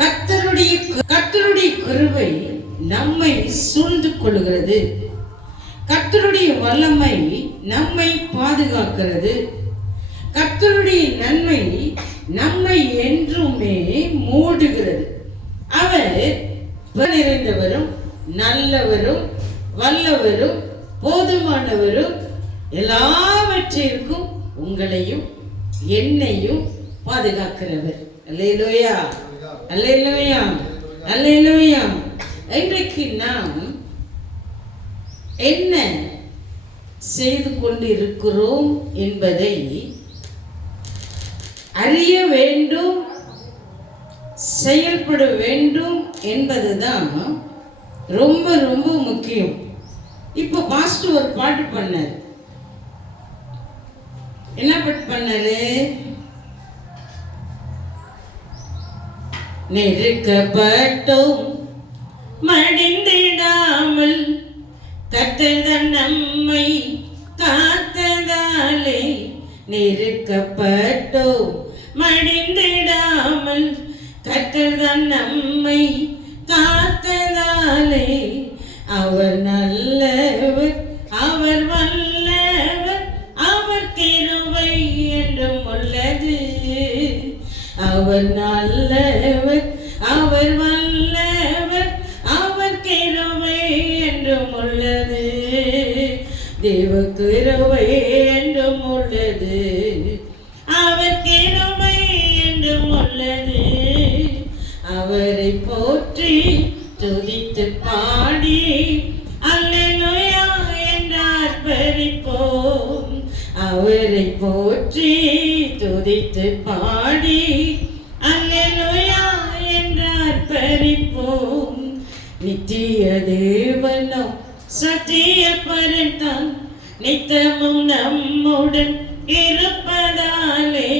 கர்த்தருடைய கிருபை நம்மை சூழ்ந்து கொள்கிறது. கர்த்தருடைய வல்லமை நம்மை பாதுகாக்கிறது. கர்த்தருடைய நன்மை நம்மை என்றுமே மூடுகிறது. அவர் நிறைந்தவரும் நல்லவரும் வல்லவரும் போதுமானவரும் எல்லாவற்றிற்கும் உங்களையும் என்னையும் பாதுகாக்கிறவர். அல்லேலூயா, அல்லேலூயா, அல்லேலூயா. இன்றைக்கு நாம் என்ன செய்து கொண்டிருக்கிறோம் என்பதை அறிய வேண்டும், செயல்பட வேண்டும் என்பதுதான் ரொம்ப ரொம்ப முக்கியம். இப்போ பாஸ்டர் ஒரு பாட்டு பண்ணார். என்ன பாட்டு பண்ணாரு? நெருக்கப்பட்டோம் மடிந்திடாமல் கர்த்தர் நம்மை காத்ததாலே, நெருக்கப்பட்டோம் மடிந்திடாமல் கர்த்தர் நம்மை காத்ததாலே, அவர் நல்லவர், அவர் வல்லவர், அவர் கிருபை என்றும் உள்ளது. அவர் நல்லவர், அவர் வல்லவர், அவர் கிருபை என்றும் உள்ளது. தேவ கிருபை என்றும் உள்ளது. அவர் கிருபை என்றும் உள்ளது. அவரை போற்றி துதித்து பாடி அல்லேலூயா என்று ஆர்ப்பரிப்போம். அவரை போற்றி துதித்து பாடி அல்லேலூயா என்று ஆர்ப்பரிப்போம். நித்திய தேவனும் சத்திய பரத்தான் நித்தமும் நம்முடன் இருப்பதாலே,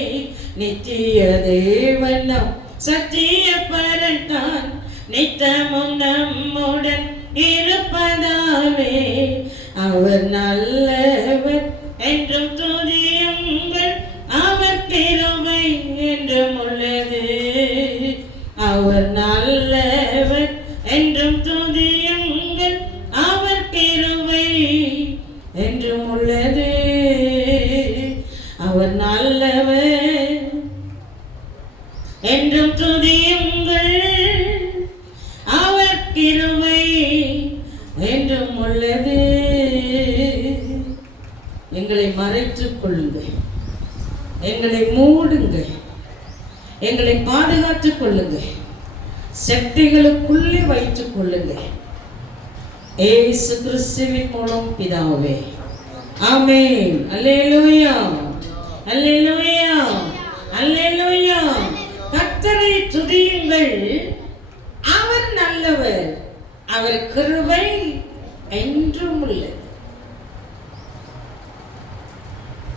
நித்திய தேவனும் சத்திய பரத்தான் நித்தமும் நம்முடன் இருப்பதாலே, அவர் நல்லவர் என்றும் துதியுங்கள், அவர் கிருபை என்றும் உள்ளது. அவர் நல்லவர் என்றும் துதியுங்கள், அவர் கிருபை என்றும் உள்ளது. அவர் நல்லவர் என்றும் துதியுங்கள், அவர் கிருபை என்றும் உள்ளது. எங்களை மறைத்துக் கொள்ளுங்கள், எங்களை மூடுங்கள், எங்களை பாதுகாத்துக் கொள்ளுங்கள், சக்திகளுக்குள்ளே வைத்துக் கொள்ளுங்கள். இயேசு கிறிஸ்துவின் மூலம் பிதாவே, ஆமென். அல்லேலூயா, அல்லேலூயா, அல்லேலூயா. கர்த்தரை துதியுங்கள், அவர் நல்லவர், அவர் கிருபை என்றும் உள்ளது.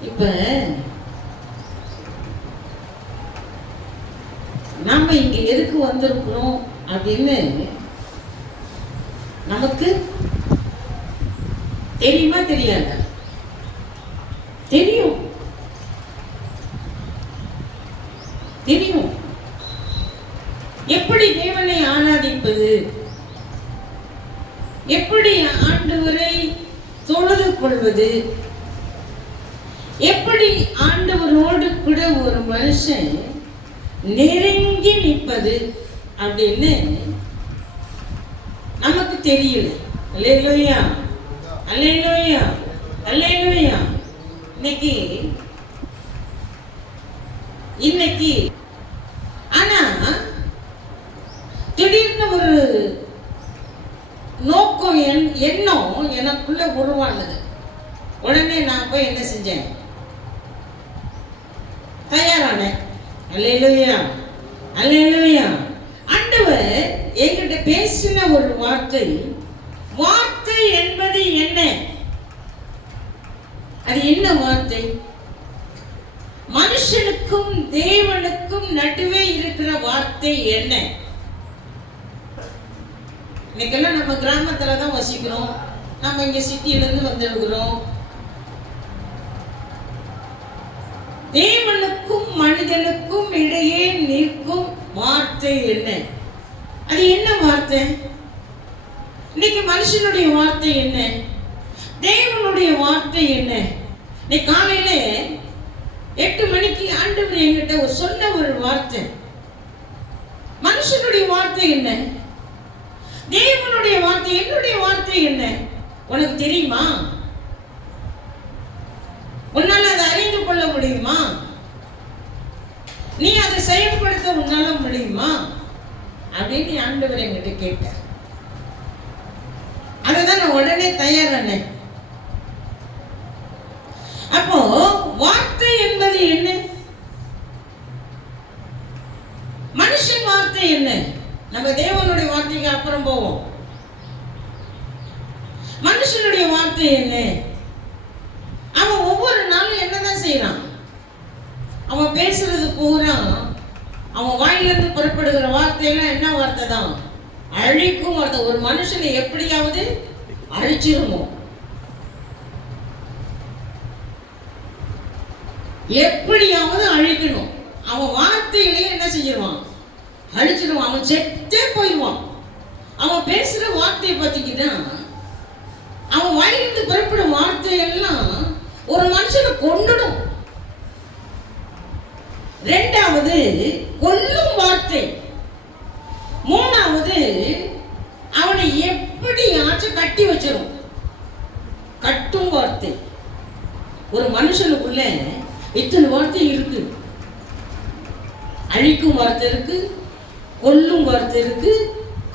இப்ப நாம இங்க எதுக்கு வந்திருக்கிறோம் அப்படின்னு நமக்கு தெரியுமா தெரியாதா? தெரியும், தெரியும். எப்படி தேவனை ஆராதிப்பது, எப்படி ஆண்டவரை தொழுது கொள்வது, எப்படி ஆண்டவரோடு கூட ஒரு மனுஷன் நெருங்கி நிற்பது அப்படின்னு நமக்கு தெரியல. அல்லேலூயா, அல்லேலூயா, அல்லேலூயா. இன்னைக்கு ஆனா திடீர்னு ஒரு நோக்கம் எண்ணம் எனக்குள்ள உருவானது. உடனே நான் போய் என்ன செஞ்சேன்? தயாரானேன். அல்லேலூயா, அல்லேலூயா. ஆண்டவர் என்கிட்ட பேசின ஒரு வார்த்தை. வார்த்தை என்பது என்ன? அது என்ன வார்த்தை? மனுஷனுக்கும் தேவனுக்கும் நடுவே இருக்கிற வார்த்தை என்ன? இன்னைக்கெல்லாம் நம்ம கிராமத்துல தான் வசிக்கிறோம். நம்ம இங்க சிட்டியில இருந்து வந்திருக்கிறோம். தேவனுக்கும் மனிதனுக்கும் இடையே நிற்கும் வார்த்தை என்ன? அது என்ன வார்த்தை? இன்னைக்கு மனுஷனுடைய வார்த்தை என்ன? தேவனுடைய வார்த்தை என்ன? இன்னைக்கு காலையில 8 மணிக்கு ஆண்டவர் என்கிட்ட சொன்ன ஒரு வார்த்தை. மனுஷனுடைய வார்த்தை என்ன? தேவனுடைய வார்த்தை, என்னுடைய வார்த்தை என்ன? உனக்கு தெரியுமா? உன்னால் அதை அறிந்து கொள்ள முடியுமா? நீ அதை செயல்படுத்த உன்னால முடியுமா அப்படின்னு ஆண்டவர் என்கிட்ட கேட்டார். அதுதான் நான் உடனே தயாரானேன். அப்போ வார்த்தை என்பது என்ன? மனுஷன் வார்த்தை என்ன? நம்ம தேவனுடைய வார்த்தைக்கு அப்புறம் போவோம். மனுஷனுடைய வார்த்தை என்ன? அவன் ஒவ்வொரு நாளும் என்னதான் செய்யறான்? அவன் பேசுறது பூரா, அவன் வாயிலிருந்து புறப்படுகிற வார்த்தையெல்லாம் என்ன வார்த்தை தான்? அழிக்கும் வார்த்தை. ஒரு மனுஷனை எப்படியாவது அழிச்சிருமோ, எப்படியாவது அழிக்கணும். அவன் வார்த்தையிலேயே என்ன செஞ்சிருவான்? அழிச்சிருவான். அவன் செத்தே போயிடுவான். அவன் பேசுற வார்த்தையை பார்த்தீங்கன்னா, அவன் வாயிலிருந்து புறப்படும் வார்த்தையெல்லாம் ஒரு மனுஷனை கொண்டுடும். ரெண்டாவது கொல்லும் வார்த்தை. மூணாவது அவனை எப்படியாச்சும் கட்டி வச்சிரும். கட்டும் வார்த்தை. ஒரு மனுஷனுக்குள்ள இத்தனை வார்த்தை இருக்கு. அழிக்கும் வார்த்தை இருக்கு, கொல்லும் வார்த்தை இருக்கு,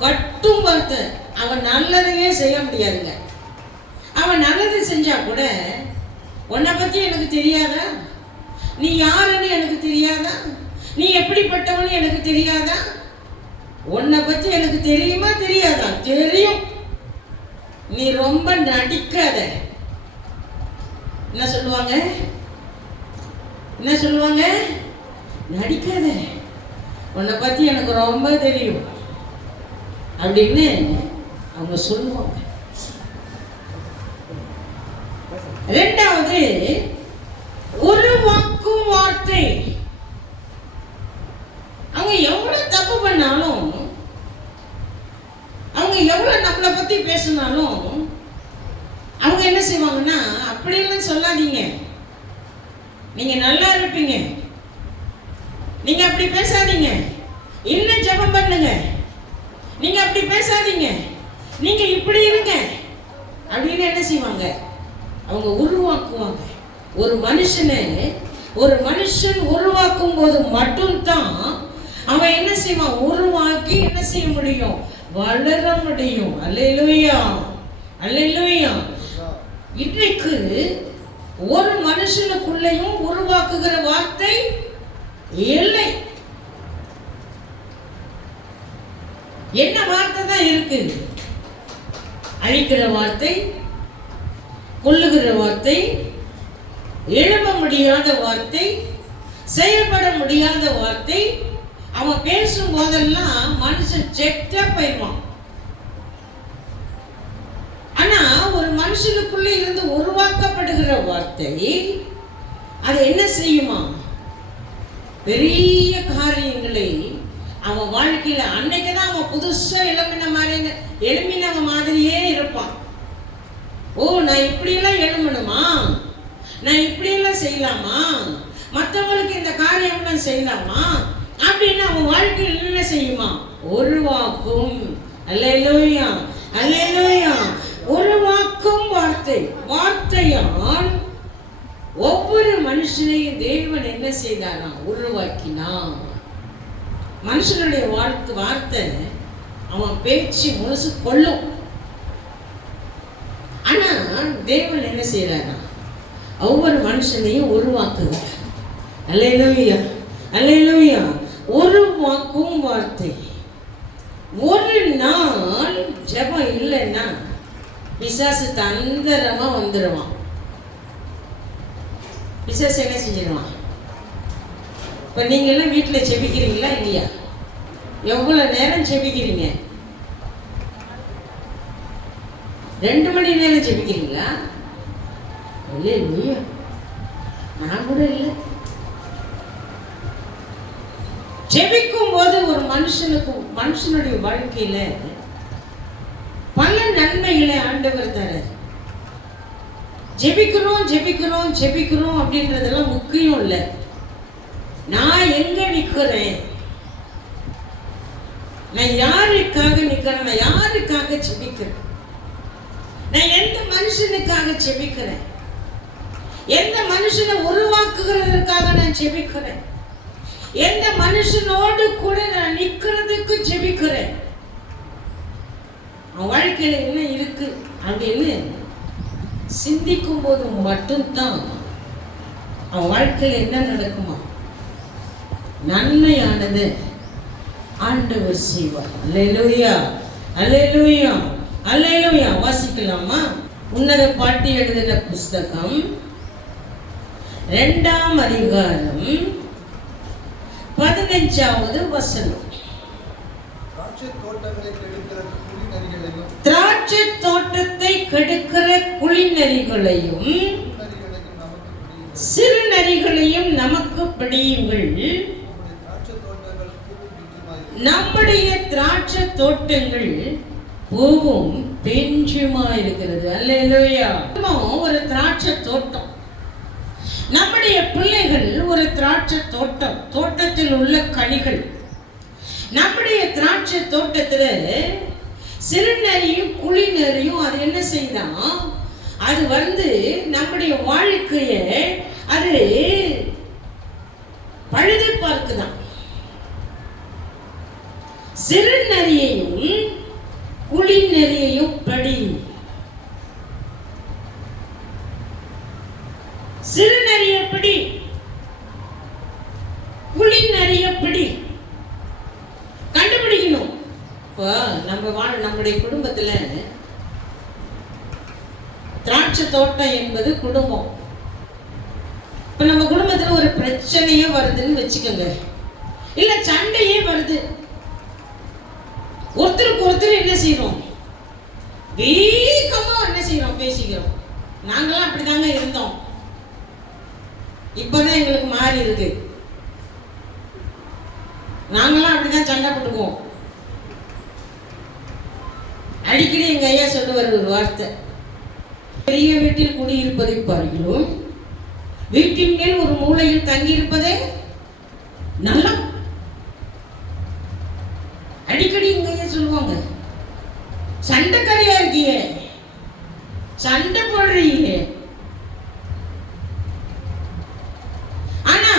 கட்டும் வார்த்தை. அவன் நல்லதையே செய்ய முடியாதுங்க. அவன் நல்லது செஞ்சா கூட, உன்னை பத்தி எனக்கு தெரியாதா? நீ யாருன்னு எனக்கு தெரியாதா? நீ எப்படிப்பட்டவன்னு எனக்கு தெரியாதா? உன்னை பத்தி எனக்கு தெரியுமா தெரியாதா? தெரியும். நீ ரொம்ப நடிக்காத. என்ன சொல்லுவாங்க? என்ன சொல்லுவாங்க? நடிக்காத, உன்னை பத்தி எனக்கு ரொம்ப தெரியும் அப்படின்னு அவங்க சொல்லுவாங்க. ரெண்டாவது உருவாக்கும் வார்த்தை. அவங்க எவ்வளவு தப்பு பண்ணாலும், அவங்க எவ்வளவு நம்மளை பத்தி பேசினாலும், அவங்க என்ன செய்வாங்கன்னா, அப்படியெல்லாம் சொல்லாதீங்க, நீங்க நல்லா இருப்பீங்க, நீங்க அப்படி பேசாதீங்க, இன்னும் ஜெபம் பண்ணுங்க, நீங்க அப்படி பேசாதீங்க, நீங்க இப்படி இருங்க அப்படின்னு என்ன செய்வாங்க? அவங்க உருவாக்குவாங்க. ஒரு மனுஷன் உருவாக்கும் போது மட்டும்தான் அவன் என்ன செய்வான்? உருவாக்கி என்ன செய்ய முடியும்? வளர முடியும். அல்லேலூயா, அல்லேலூயா. இன்றைக்கு ஒரு மனுஷனுக்குள்ளேயும் உருவாக்குகிற வார்த்தை இல்லை. என்ன வார்த்தை தான் இருக்கு? அழிக்கிற வார்த்தை, கொல்லுகிற வார்த்தை, எழுத முடியாத வார்த்தை, செயல்பட முடியாத வார்த்தை. அவன் பேசும் போதெல்லாம் மனுஷன் செத்தே போயிடுவான். ஆனா ஒரு மனுஷனுக்குள்ள இருந்து உருவாக்கப்படுகிற வார்த்தை அது என்ன செய்யுமா? பெரிய காரியங்களை அவன் வாழ்க்கையில அன்னைக்குதான் அவன் புதுசா எழுமின மாதிரியே இருப்பான். ஓ, நான் இப்படியெல்லாம் எழுமணுமா? நான் இப்படியெல்லாம் செய்யலாமா? மற்றவங்களுக்கு இந்த காரியம்லாம் செய்யலாமா அப்படின்னு அவன் வாழ்க்கையில் என்ன செய்யுமா? உருவாக்கும். அல்லேலூயா, அல்லேலூயா. உருவாக்கும் வார்த்தை. வார்த்தையால் ஒவ்வொரு மனுஷனையும் தேவன் என்ன செய்தாரா? உருவாக்கினான். மனுஷனுடைய வார்த்தை அவன் பேச்சு முழுசு கொள்ளும். ஆனா தேவன் என்ன செய்யறாரா? ஒவ்வொரு மனுஷனையும் உருவாக்குகிறார். அல்லேலூயா, அல்லேலூயா. உருவாக்கும் வார்த்தை. ஒரு நாள் ஜெபம் இல்லைன்னா பிசாசு தந்திரமா வந்துடுவான். பிசாசு என்ன செஞ்சிருவான்? இப்போ நீங்க எல்லாம் வீட்டில் செபிக்கிறீங்களா இல்லையா? எவ்வளவு நேரம் செபிக்கிறீங்க? 2 மணி நேரம் செபிக்கிறீங்களா? இல்லையா? நான் கூட இல்லை. ஜெபிக்கும் போது ஒரு மனுஷனுடைய வாழ்க்கையில பல நன்மைகளை ஆண்டவர் தர. ஜெபிக்கிறோம் அப்படின்றதெல்லாம் முக்கியம் இல்லை. நான் எங்க நிக்கிறேன், நான் யாருக்காக நிக்கிறேன், நான் யாருக்காக ஜெபிக்கிறேன், நான் எந்த மனுஷனுக்காக ஜெபிக்கிறேன், எந்த மனுஷனை உருவாக்குகிறதற்காக நான் ஜெபிக்கிறேன், எந்த மனுஷனோடு கூட நான் நிக்கிறதுக்கு ஜெபிக்கிறேன், அவன் வாழ்க்கையில என்ன இருக்கு அப்படின்னு சிந்திக்கும் போது மட்டும்தான் அவன் வாழ்க்கையில என்ன நடக்குமா, நன்மையானது ஆண்டவர் செய்வார். அல்லேலூயா, அல்லேலூயா, அல்லேலூயா. வாசிக்கலாமா? உன்னத பாட்டு எழுதின புஸ்தகம் 2ஆம் அதிகாரம் 15வது வசனம். திராட்சை தோட்டத்தை கெடுக்கிற குழிநரிகளையும் சிறு நரிகளையும் நமக்கு பிடியுங்கள். நம்முடைய திராட்சை தோட்டங்கள் பூவும் பெஞ்சுமா இருக்கிறது. அல்லேலூயா. ஒரு திராட்சை தோட்டம், நம்முடைய பிள்ளைகள் ஒரு திராட்சை தோட்டம், தோட்டத்தில் உள்ள கனிகள். நம்முடைய திராட்சை தோட்டத்துல சிறுநரியும் குழிநரியும் அது என்ன செய்தான், அது வந்து நம்முடைய வாழ்க்கைய அது பழுது பார்க்குதான். சிறுநரியையும் குழிநரியையும் படி. சிறுநரிய படி, குழிநரிய படி. கண்டுபிடிக்கணும். இப்போ நம்முடைய குடும்பத்துல திராட்சை தோட்டம் என்பது குடும்பம். இப்ப நம்ம குடும்பத்துல ஒரு பிரச்சனையே வருதுன்னு வச்சுக்கோங்க, இல்ல சண்டையே வருது, ஒருத்தருக்கு ஒருத்தர் என்ன செய்யறோம், வேகமா என்ன செய்யறோம், பேசிக்கிறோம். நாங்களாம் அப்படிதாங்க இருந்தோம், இப்பதான் எங்களுக்கு மாறி இருக்கு. நாங்களாம் அப்படிதான் சண்டை போட்டுக்குவோம். அடிக்கடி எங்க ஐயா சொல்லுவார் ஒரு வார்த்தை, பெரிய வீட்டில் குடியிருப்பதை பார்க்கிறோம், வீட்டின் மேல் ஒரு மூலையில் தங்கி இருப்பதே நல்லா. அடிக்கடி எங்க ஐயா சொல்லுவாங்க, சண்டைக்காரியா இருக்கீங்க, சண்டை போடுறீங்க. ஆனா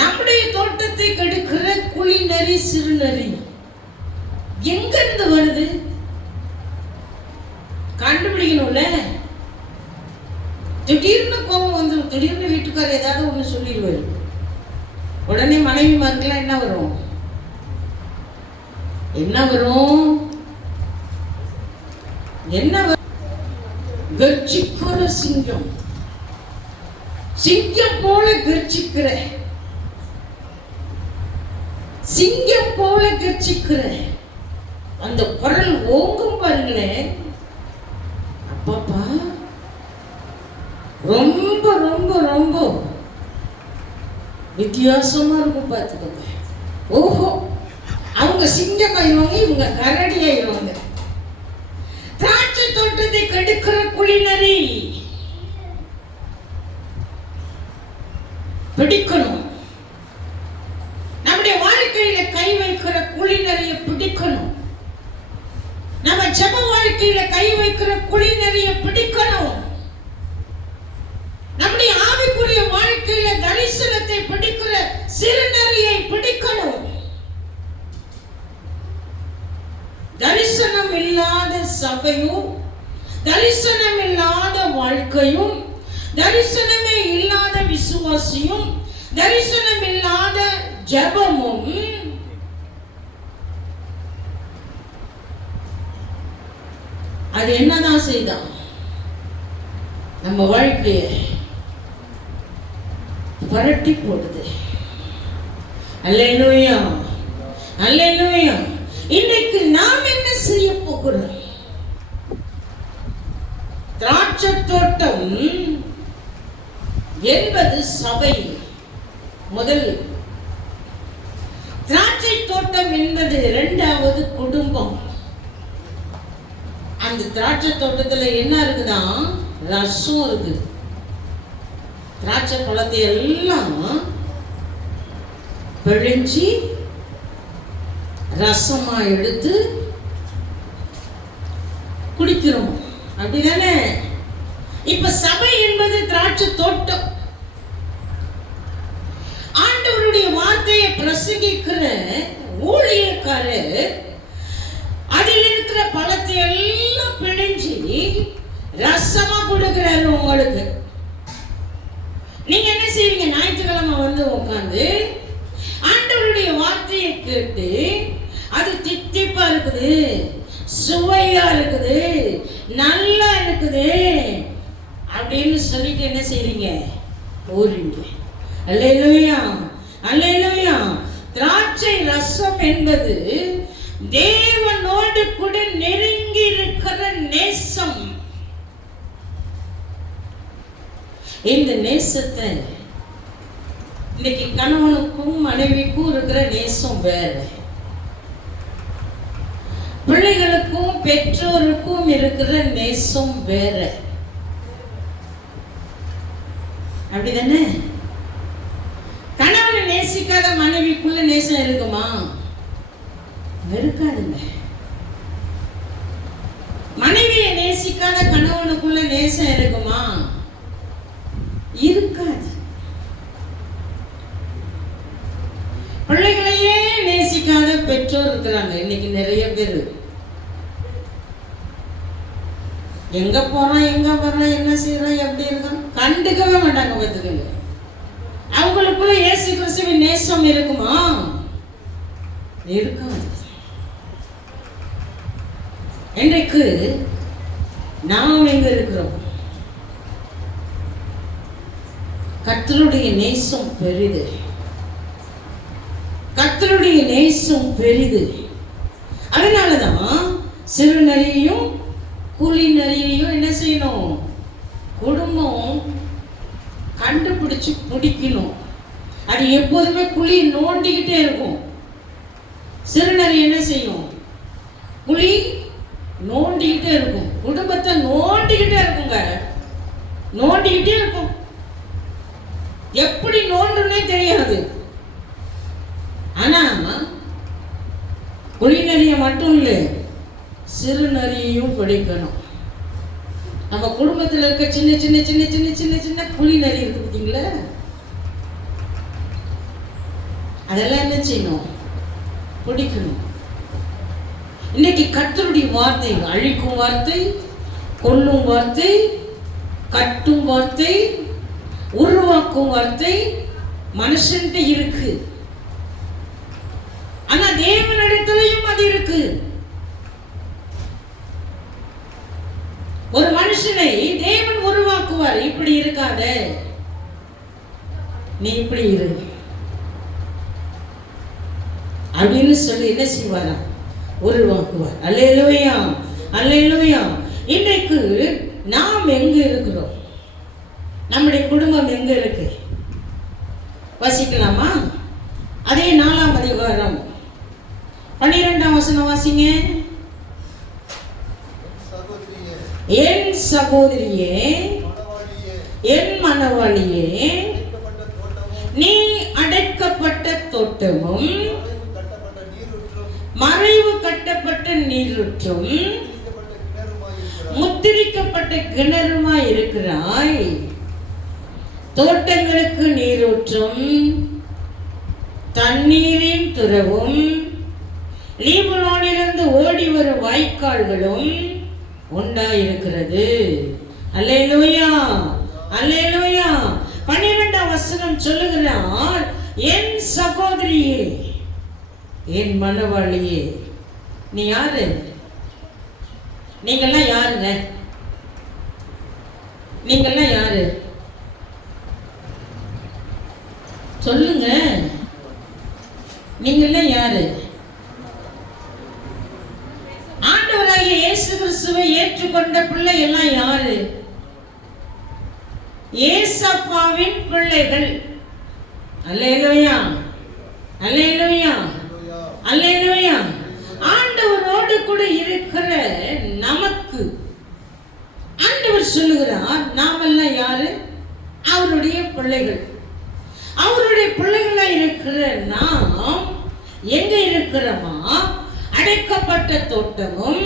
நம்முடைய தோட்டத்தை கெடுக்கிற குழிநரி சிறுநரி எங்க இருந்து வருது கண்டுபிடிக்கணும்ல. திடீர்னு கோபம் வந்துடும், திடீர்னு வீட்டுக்காரர் ஏதாவது ஒண்ணு சொல்லிடுவாரு, உடனே மனைவிமாருக்கெல்லாம் என்ன வரும், கர்ஜிக்கிற சிங்கம், சிங்கம் போல கர்ஜிக்கிற, சிங்கம் போல கர்ஜிக்கிற அந்த குரல் ஓங்கும் பாருங்களேன். அப்பப்பா, ரொம்ப ரொம்ப ரொம்ப வித்தியாசமா இருக்கும் பார்த்துக்கோங்க. ஓஹோ, அவங்க சிங்கம் ஆயிடுவாங்க, இவங்க கரடி ஆயிடுவாங்க. திராட்சை தோட்டத்தை கெடுக்கிற குழிநரி பிடிக்கணும். நம்முடைய வாழ்க்கையில கை வைக்கிற குழிநரிய பிடிக்கணும். நம்ம ஜெப வாழ்க்கையில கை வைக்கிற குழிநரிய பிடிக்கணும். நம்முடைய ஆவிக்குரிய வாழ்க்கையில தரிசனத்தை பிடிக்கிற சிறுநரியை பிடிக்கணும். தரிசனம் இல்லாத சபையும், தரிசனம் இல்லாத வாழ்க்கையும், தரிசனமே இல்லாத விசுவாசியும், தரிசனம் இல்லாத ஜெபமும் அது என்னதான் செய்தான், நம்ம வாழ்க்கையை புரட்டி போடுது. அல்லேலூயா, அல்லேலூயா. இன்னைக்கு நாம் என்ன செய்ய போகிறோம்? திராட்சை தோட்டம் என்பது சபை. முதல் திராட்சை தோட்டம் என்பது இரண்டாவது குடும்பம். அந்த திராட்சை தோட்டத்துல என்ன இருக்குதா? ரசம் இருக்கு. திராட்சை பழத்தை எல்லாம் பிழிஞ்சி ரசமா எடுத்து குடிக்கிறோம், அப்படிதானே? இப்ப சபை என்பது திராட்சை தோட்டம். ஆண்டவருடைய வார்த்தையை பிரசங்கிக்கிற ஊழியக்காரர் அதில் இருக்கிற பழத்தை எல்லாம் பிழிஞ்சி ரசமா கொடுக்கிறாரு உங்களுக்கு. நீங்க என்ன செய்வீங்க? ஞாயிற்றுக்கிழமை வந்து உட்காந்து ஆண்டவருடைய வார்த்தையை கேட்டு அது தித்திப்பா இருக்குது, சுவையா இருக்குது, நல்லா இருக்குது அப்படின்னு சொல்லிட்டு என்ன செய்றீங்க? ஓடுறீங்க. அல்லேலூயா, அல்லேலூயா. திராட்சை ரசம் என்பது தேவனோடு கூட நெருங்கி இருக்கிற நேசம். இந்த நேசத்தை இன்னைக்கு கணவனுக்கும் மனைவிக்கும் இருக்கிற நேசம் வேற, பிள்ளைகளுக்கும் பெற்றோருக்கும் இருக்கிற நேசம் வேற, அப்படிதானே? கணவனை நேசிக்காத மனைவிக்குள்ள நேசம் இருக்குமா? இருக்காதுங்க. மனைவியை நேசிக்காத கணவனுக்குள்ள நேசம் இருக்குமா? இருக்காது. பிள்ளைகளையே நேசிக்காத பெற்றோர் இருக்கிறாங்க இன்னைக்கு நிறைய பேர். எங்க போறோம், எங்க வர்றோம், என்ன செய்யறோம், எப்படி இருக்கோம் கண்டுக்கவே மாட்டாங்க. பார்த்துக்கங்க, அவங்களுக்குள்ள இயேசு கிறிஸ்துவின் நேசம் இருக்குமா? இருக்காது. இன்றைக்கு நாம் எங்க இருக்கிறோம்? கர்த்தருடைய நேசம் பெரிது, கர்த்தருடைய நேசம் பெரிது. அதனாலதான் சிறு நரியையும் கூலி நரியையும் என்ன செய்யணும்? குடும்பம் கண்டுபிடிச்சு பிடிக்கணும். அது எப்போதுமே குழி நோண்டிக்கிட்டே இருக்கும். சிறுநரி என்ன செய்யும்? குழி நோண்டிக்கிட்டே இருக்கும், குடும்பத்தை நோண்டிக்கிட்டே இருக்குங்க, நோண்டிக்கிட்டே இருக்கும். எப்படி நோண்டுனே தெரியாது. ஆனா குழி நரிய மட்டும் இல்லை, சிறு நரியையும் பிடிக்கணும். நம்ம குடும்பத்தில் இருக்க சின்ன சின்ன சின்ன சின்ன சின்ன சின்ன குழி நரி இருக்கு பார்த்தீங்களா? அதெல்லாம் என்ன செய்யணும்? பிடிக்கணும். இன்னைக்கு கர்த்தருடைய வார்த்தை அழிக்கும் வார்த்தை, கொல்லும் வார்த்தை, கட்டும் வார்த்தை, உருவாக்கும் வார்த்தை மனுஷன்கிட்ட இருக்கு. ஆனா தேவனிடத்திலையும் அது இருக்கு. ஒரு மனுஷனை தேவன் உருவாக்குவார். இப்படி இருக்காத, நீ இப்படி இரு அப்படின்னு சொல்லி என்ன செய்வாரா? உருவாக்குவார். அல்லேலூயா, அல்லேலூயா. இன்றைக்கு நாம் எங்க இருக்கிறோம்? நம்முடைய குடும்பம் எங்க இருக்கு? வாசிக்கலாமா? அதே 4ஆம் அதிகாரம் 12ஆம் வசனம் வாசிங்க. என் சகோதரியே, என் மனவாளியே, நீ அடைக்கப்பட்ட தோட்டமும் மறைவு கட்டப்பட்ட நீரூற்றும் முத்திரிக்கப்பட்ட கிணறுமாய் இருக்கிறாய். தோட்டங்களுக்கு நீரூற்றும் தண்ணீரின் துறவும் லீபனோனிலிருந்து ஓடி வரும் வாய்க்கால்களும் உண்டாயிருக்கிறது. அல்லேலூயா, அல்லேலூயா. 12ஆம் வசனம் சொல்லுகிறார், என் சகோதரியே, என் மனவாளியே. நீ யாரு? நீங்கெல்லாம் யாருங்க? நீங்கெல்லாம் யாரு சொல்லுங்க. நீங்கெல்லாம் யாரு? ஆண்டவராகிய இயேசு கிறிஸ்துவை ஏற்றுக்கொண்ட பிள்ளை எல்லாம் யாரு? ஏசப்பாவின் பிள்ளைகள். அல்லேலூயா, அல்லேலூயா. அல்லேலூயா. ஆண்டவரோடு கூட இருக்கிற நமக்கு ஆண்டவர் சொல்லுகிறார், நாமெல்லாம் யாரு? அவருடைய பிள்ளைகள். அவருடைய பிள்ளைகளா இருக்கிற நாம் எங்க இருக்கிறோமா? அடைக்கப்பட்ட தோட்டமும்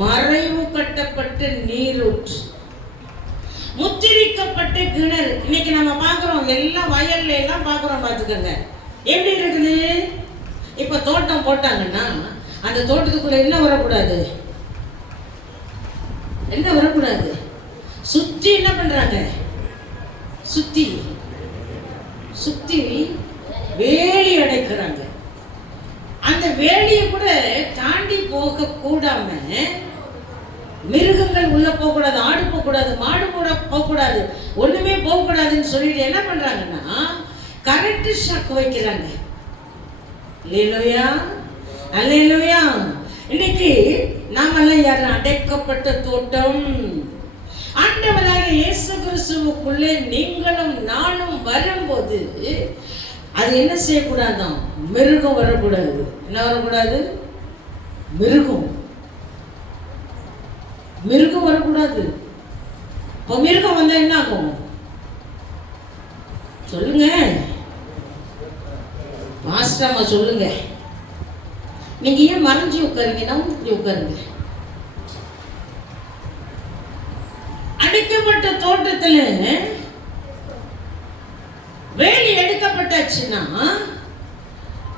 மறைவு கட்டப்பட்ட நீரூற்று, முத்திரிக்கப்பட்ட கிணறு. இன்னைக்கு நம்ம பார்க்கிறோம், எல்லாம் வயல்ல எல்லாம் பார்க்கிறோம். பார்த்துக்கோங்க எப்படி இருக்குது. இப்ப தோட்டம் போட்டாங்கன்னா அந்த தோட்டத்துக்குள்ள என்ன வரக்கூடாது? என்ன வரக்கூடாது? சுத்தி என்ன பண்றாங்க? சுத்தி சுத்தி வேலி அடைக்கிறாங்க. அந்த வேலியை கூட தாண்டி போக கூடாம, மிருகங்கள் உள்ள போக கூடாது, ஆடு போக கூடாது, மாடு கூட போக கூடாது, ஒண்ணுமே போக கூடாதுன்னு சொல்லிட்டு என்ன பண்றாங்கன்னா கரண்ட் ஷாக் வைக்கிறாங்க. அல்லேலூயா, அல்லேலூயா. இன்னைக்கு நாமெல்லாம் யாரு? அடைக்கப்பட்ட தோட்டம். ஆண்டவராகிய இயேசு கிறிஸ்துவுக்குள்ளே நீங்களும் நானும் வரும்போது அது என்ன செய்யக்கூடாதான்? மிருகம் வரக்கூடாது. என்ன வரக்கூடாது? மிருகம் மிருகம் வரக்கூடாது. இப்போ மிருகம் வந்தா என்ன ஆகும்? சொல்லுங்க மாஸ்டர்மா, சொல்லுங்க. நீங்க ஏன் மறைஞ்சு உட்காருங்கன்னா உட்காருங்க. அடைக்கப்பட்ட தோட்டத்துல வேலி எடுக்கப்பட்டாச்சுன்னா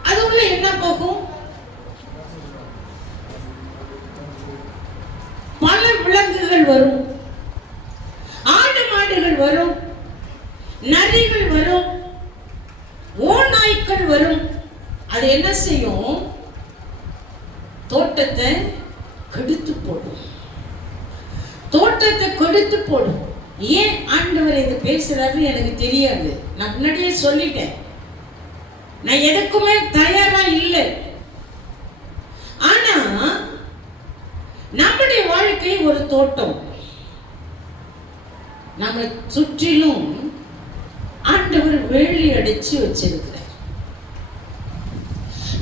அது உள்ள என்ன போகும்? பல விலங்குகள் வரும், ஆடு மாடுகள் வரும், நரிகள் வரும், ஓநாய்க்கள் வரும். அது என்ன செய்யும்? தோட்டத்தை கெடுத்து போடும். தோட்டத்தை கெடுத்து போடும். ஏன் ஆண்டவர் இது பேசுறாரு எனக்கு தெரியாது. நான் முன்னாடியே சொல்லிட்டேன், நான் எதுக்குமே தயாரா இல்லை. ஆனா நம்முடைய வாழ்க்கை ஒரு தோட்டம். நம்ம சுற்றிலும் ஆண்டவர் வேலி அடைச்சு வச்சிருக்கிறார்.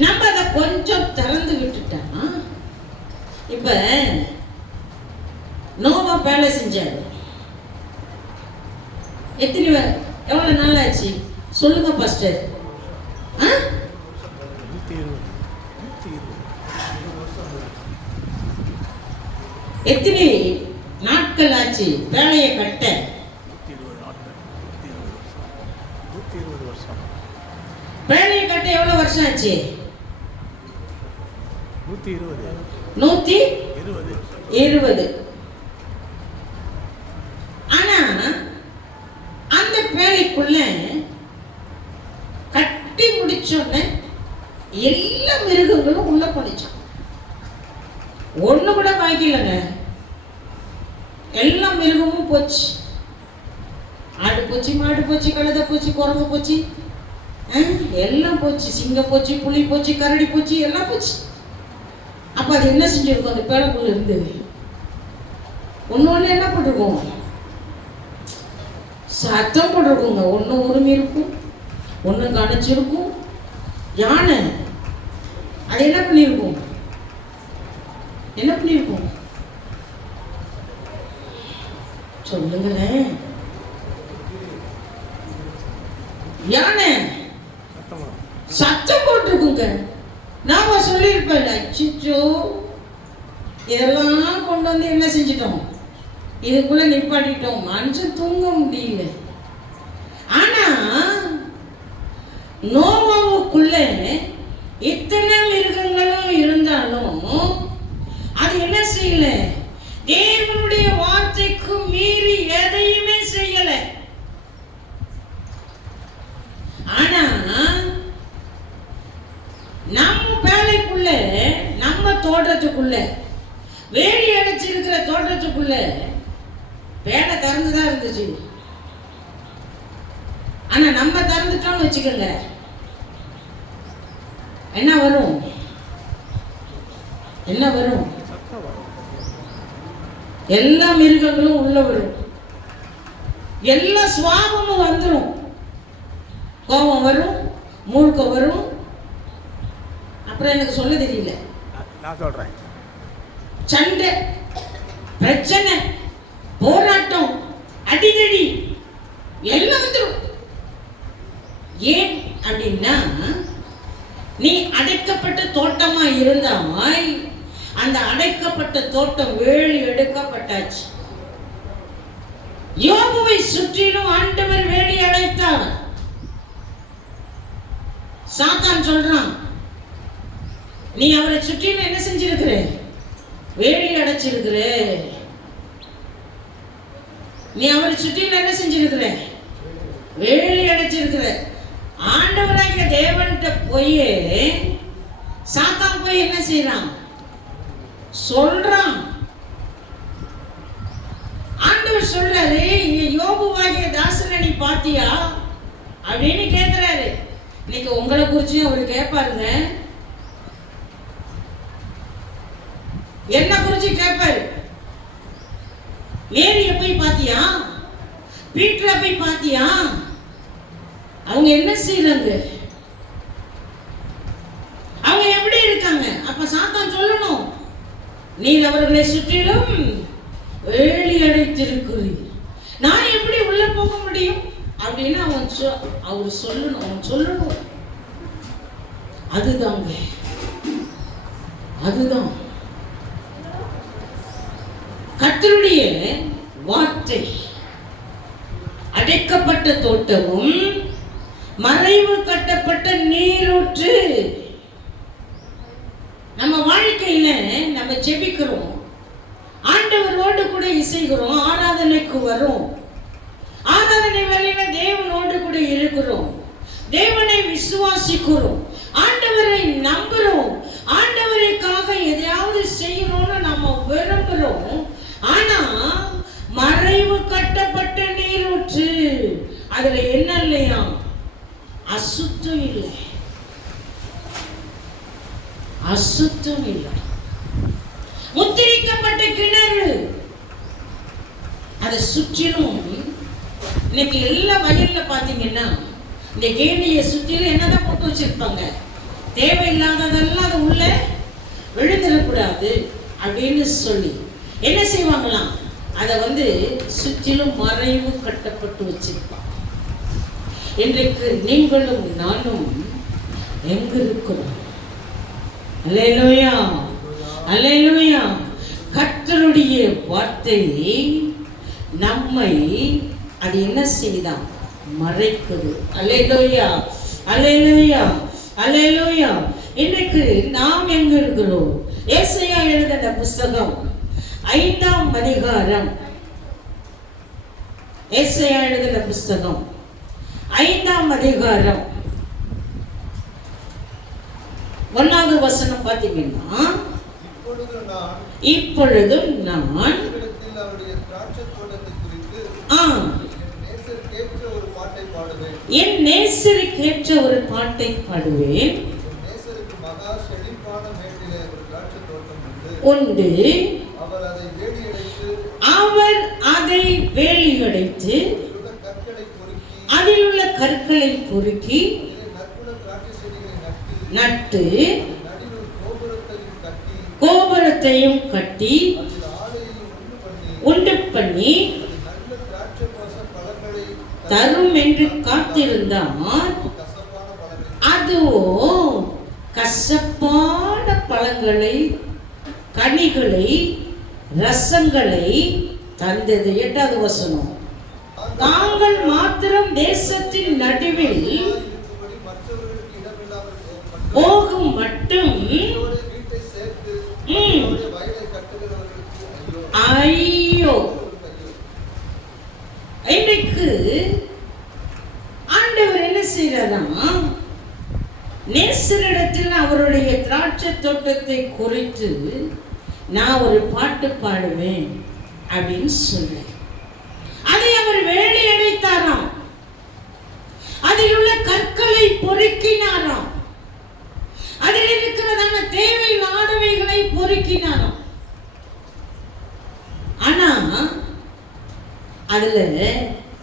நம்ம அதை கொஞ்சம் திறந்து விட்டுட்டா, இப்ப நோவா வேலை செஞ்சாரு. எவ்வளவு நாள் ஆச்சு சொல்லுங்க பாஸ்டர்? எத்தனை நாட்கள் ஆச்சு வேலையை கட்ட? 120 வருஷம். வேலையை கட்ட எவ்வளவு வருஷம் ஆச்சு? 120. ஆனா அந்த வேலைக்குள்ள கட்டி முடிச்சோன்னு எல்லா மிருகங்களும் உள்ள போனிச்சான். ஒண்ணு கூட பாய்க்கலங்க, எல்லா மிருகமும் போச்சு. ஆடு போச்சு, மாடு போச்சு, கழுதை போச்சு, குரங்கு போச்சு, எல்லாம் போச்சு. சிங்கம் போச்சு, புலி போச்சு, கரடி போச்சு, எல்லாம் போச்சு. அப்ப அது என்ன செஞ்சிருக்கும்? அந்த பேழைக்குள்ள இருந்து ஒண்ணு என்ன போட்டிருக்கோம்? சத்தம் போட்டிருக்குங்க. ஒண்ணு உரிமை இருக்கும், ஒண்ணு கணைச்சிருக்கும். யானை அது என்ன பண்ணிருக்கும்? என்ன பண்ணிருக்கும் சொல்லுங்களேன். யானை சத்தம் போட்டிருக்குங்க. நாம சொல்லியிருப்பேன், அச்சோ இதெல்லாம் கொண்டு வந்து என்ன செஞ்சிட்டோம்? இதுக்குள்ள நிப்பாட்டிட்டோம், மனுஷன் தூங்க முடியல. ஆனா நோவாவுக்குள்ள இத்தனை மிருகங்களும் இருந்தாலும் அது என்ன செய்யல? தேவனுடைய வார்த்தைக்கு மீறி எதையுமே செய்யல. ஆனா நம்ம வேலைக்குள்ள, நம்ம தோட்டத்துக்குள்ள, வேலி அடைச்சிருக்கிற தோட்டத்துக்குள்ள வேலை திறந்துதான் இருந்துச்சு. ஆனா நம்ம திறந்துட்டோம்னு வச்சுக்கோங்க, என்ன வரும்? என்ன வரும்? எல்லா மிருகங்களும் உள்ள வரும், எல்லா சுவாபமும் வந்துடும். கோபம் வரும், மூழ்கம் வரும். அப்ப அப்புறம் எனக்கு சொல்ல தெரியல. நான் சொல்கிறேன். சண்டை, பிரச்சனை, போராட்டம், அடிதடி எல்லாம் வந்துடும். ஏன் அப்படின்னா, நீ அடைக்கப்பட்ட தோட்டமா இருந்தாய், அந்த அடைக்கப்பட்ட தோட்டம் வேலி எடுக்கப்பட்டாச்சு. யோபுவை சுற்றிலும் ஆண்டவர் வேலி அடைத்தார். சாத்தான் சொல்றான், நீ அவரை சுற்றிலும் என்ன செஞ்சிருக்கிற? வேலி அடைச்சிருக்கிற. நீ அவரை சுற்றிலும் என்ன செஞ்சிருக்கிற? வேலி அடைச்சிருக்கிற. ஆண்டவராகிய தேவன்கிட்ட போய் சாத்தான் போய் என்ன செய்யறான்? சொல்றான். ஆண்டவர் சொல்றாரு, யோபுவாகிய தாசனை நீ பாத்தியா அப்படின்னு கேட்கிறாரு. இன்னைக்கு உங்களை குறிச்சு அவரு கேட்பாருங்க, என்ன குறிச்சு கேட்பாரு. மேரிய போய் பாத்தியா? பீட்டரை போய் பாத்தியா? அவங்க என்ன செய்யறாங்க? அவங்க எப்படி இருக்காங்க? அப்ப சாத்தான் சொல்லணும், நீர் அவர்களை சுற்றிலும் வேலி அடைத்திருக்கிறீர், நான் எப்படி உள்ள போக முடியும் அப்படின்னு அவர் சொல்லணும். அவன் சொல்லணும். அதுதாங்க, அதுதான் கர்த்தருடைய வார்த்தை. அடைக்கப்பட்ட தோட்டமும் மறைவு கட்டப்பட்ட நீரூற்று. நம்ம வாழ்க்கையில நம்ம ஜெபிக்கிறோம், ஆண்டவரோடு கூட இசைகிறோம், ஆராதனைக்கு வரும், ஆராதனை வேளையில தேவனோடு கூட இருக்கிறோம், தேவனை விசுவாசிக்கிறோம், ஆண்டவரை நம்புறோம், ஆண்டவருக்காக எதையாவது செய்யணும்னு நம்ம விரும்புறோம். ஆனா மறைவு கட்டப்பட்ட நீரூற்று, அதுல என்ன இல்லையா? அசுத்தம் இல்லை, அசுத்தம் இல்லை. முத்திரிக்கப்பட்ட கிணறு, அதை சுற்றிலும் இன்னைக்கு எல்லா வயல்ல பாத்தீங்கன்னா இந்த கேணியை சுற்றிலும் என்னதான் போட்டு வச்சிருப்பாங்க? தேவையில்லாததெல்லாம் அது உள்ள விழுந்துடக்கூடாது அப்படின்னு சொல்லி என்ன செய்வாங்களாம்? அதை சுற்றிலும் மறைவு கட்டப்பட்டு வச்சிருப்பாங்க. இன்றைக்கு நீங்களும் நானும் எங்க இருக்கிறோம்? அல்லேலூயா, அல்லேலூயா. கர்த்தருடைய வார்த்தை நம்மை அது என்ன செய்தான்? மறைக்குது. அல்லேலூயா, அல்லேலூயா, அல்லேலூயா. இன்றைக்கு நாம் எங்க இருக்கிறோம்? ஏசாயா எழுதின புத்தகம் 5ஆம் அதிகாரம், ஏசாயா எழுதின புத்தகம் 5ஆம் அதிகாரம் 1வது வசனம் பார்த்தீங்கன்னா, இப்பொழுதும் நான் என் நேசருக்கேற்ற ஒரு பாட்டை பாடுவேன். உண்டு, அவர் அதை வேலியடைத்து அதில் உள்ள கற்களை பொறுக்கி நட்டு கோபுரத்தையும் கட்டி உண்டு பண்ணி தரும் என்று காத்திருந்தார். அதுவோ கசப்பான பழங்களை, கனிகளை, ரசங்களை தந்தது. 8வது வசனம், தாங்கள் மாத்திரம் தேசத்தின் நடுவில் போகும் மட்டும் ஐயோ. இன்றைக்கு ஆண்டவர் என்ன செய்யறாரா? நேசரிடத்தில் அவருடைய திராட்சை தோட்டத்தை குறித்து நான் ஒரு பாட்டு பாடுவேன் அப்படின்னு சொல்றேன். அதை அவர் வேலி அடைத்தாராம், அதில் உள்ள கற்களை பொறுக்கினாராம், அதில் இருக்கிறதான தேவையில்லாதவைகளை பொறுக்கினாராம். ஆனா அதுல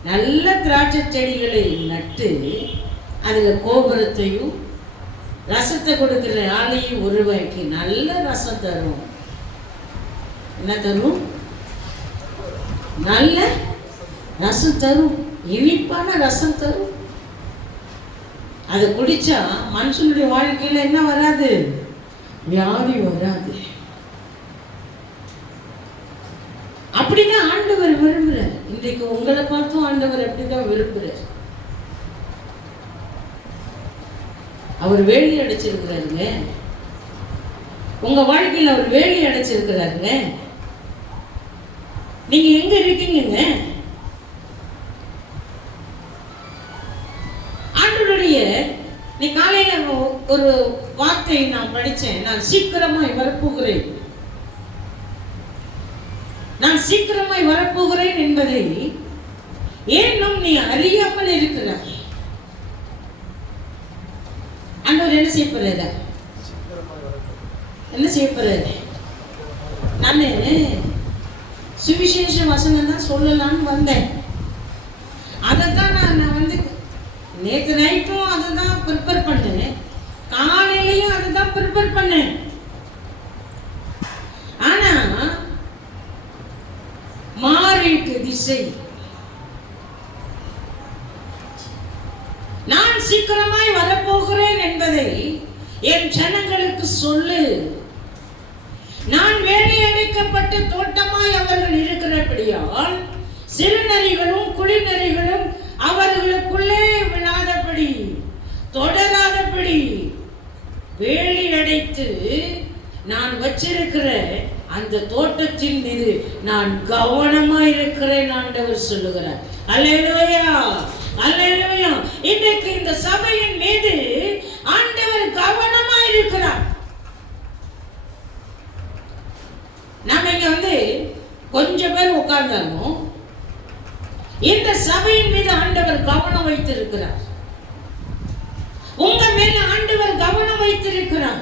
நல்ல திராட்சை செடிகளை நட்டு அதுல கோபுரத்தையும் ரசத்தை கொடுக்கிற ஆளையும் உருவாக்கி நல்ல ரசம் தரும். என்ன தரும்? நல்ல ரசம் தரும், இனிப்பான ரசம் தரும். அதை குடிச்சா மனுஷனுடைய வாழ்க்கையில என்ன வராது? வியாதி வராது. அப்படிதான் ஆண்டவர் விரும்புறார். இன்றைக்கு உங்களை பார்த்தும் ஆண்டவர் அப்படிதான் விரும்புறார். அவர் வேலி அடைச்சிருக்கிறாருங்க. உங்க வாழ்க்கையில் அவர் வேலி அடைச்சிருக்கிறாருங்க. நீங்க எங்க இருக்கீங்க? ஆண்டவருடைய நீ காலையில ஒரு வார்த்தை நான் படிச்சேன். நான் சீக்கிரமாய் வரப்போகிறேன், நான் சீக்கிரமாய் வரப்போகிறேன் என்பதை ஏனும் நீ அறியாமல் இருக்கிறாய். ஆண்டவர் என்ன செய்ய போறாரு? என்ன செய்ய போறாரு? நானு சுவிசேஷ வசனம் தான் சொல்லலான்னு வந்தேன். அதைத்தான் நான் வந்து நேற்று நைட்டும் அதை தான் ப்ரிப்பேர் பண்ணேன், காலையிலையும் அதை தான் ப்ரிப்பேர் பண்ணேன். ஆனா மாறிட்டு திசை. நான் சீக்கிரமாய் வரப்போகிறேன் என்பதை என் ஜனங்களுக்கு சொல்லு. நான் வேலி அடைக்கப்பட்ட தோட்டமாய் அவர்கள் இருக்கிறபடியால் சிறுநரிகளும் குளிநரிகளும் அவர்களுக்குள்ளே விழாதபடி தொடராதபடி வேலி அடைத்து நான் வச்சிருக்கிற அந்த தோட்டத்தின் மீது நான் கவனமாய் இருக்கிறேன் ஆண்டவர் சொல்லுகிறார். அல்லேலூயா, அல்லேலூயா. இன்றைக்கு இந்த சபையின் மீது ஆண்டவர் கவனமாய் இருக்கிறார். நாம இங்க வந்து கொஞ்சம் பேர் உட்கார்ந்தாலும் இந்த சபையின் மீது ஆண்டவர் கவனம் வைத்திருக்கிறார். உங்க மேல ஆண்டவர் கவனம் வைத்திருக்கிறார்.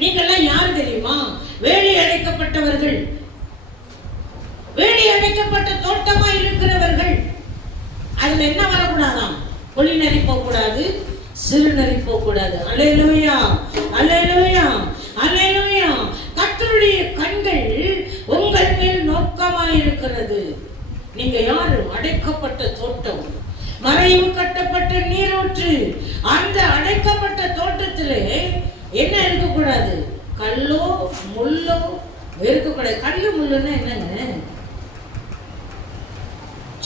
நீங்கெல்லாம் யாரு தெரியுமா? வேலி அடைக்கப்பட்டவர்கள், வேலி அடைக்கப்பட்ட தோட்டமா இருக்கிறவர்கள். அதுல என்ன வரக்கூடாதாம்? புலி நரி போகக்கூடாது, சிறு நரி போகக்கூடாது. அல்லேலூயா, அல்லேலூயா, அல்லேலூயா. கர்த்தருடைய கண்கள் உங்கள் மேல் நோக்கமாயிருக்கிறது. நீங்க யாரு? அடைக்கப்பட்ட தோட்டம், மறைவு கட்டப்பட்ட நீரூற்று. அந்த அடைக்கப்பட்ட தோட்டத்திலே என்ன இருக்கக்கூடாது? கல்லோ முள்ளோ இருக்கக்கூடாது. கல்லு முள்ளுன்னா என்னங்க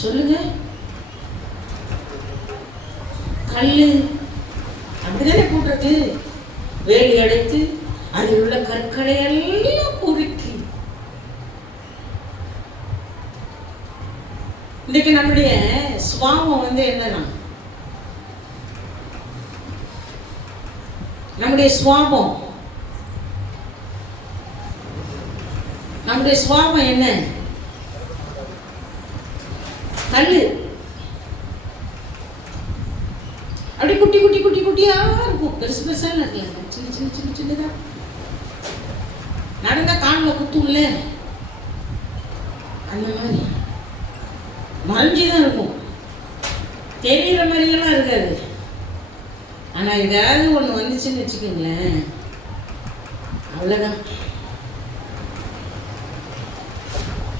சொல்லுங்க? கல்லு அப்படிதானே போட்டிருக்கு. வேலி அடைத்து அதில் உள்ள கற்களை எல்லாம் பொறுக்கி. இன்னைக்கு நம்முடைய சுவாபம் வந்து என்னன்னா, நம்முடைய சுவாபம், நம்முடைய சுவாபம் என்ன? கல்லு. அப்படி குட்டி குட்டி குட்டி குட்டியா இருக்கும். பெருசு பெருசா இருக்கலாம், சின்ன சின்ன சின்ன சின்னதா. நடந்தா காலில் குத்தும்ல, அந்த மாதிரி மறைஞ்சுதான் இருக்கும். தெரிகிற மாதிரியெல்லாம் இருக்காது. ஆனா ஏதாவது ஒண்ணு வந்துச்சுன்னு வச்சுக்கோங்களேன், அவ்வளவுதான்.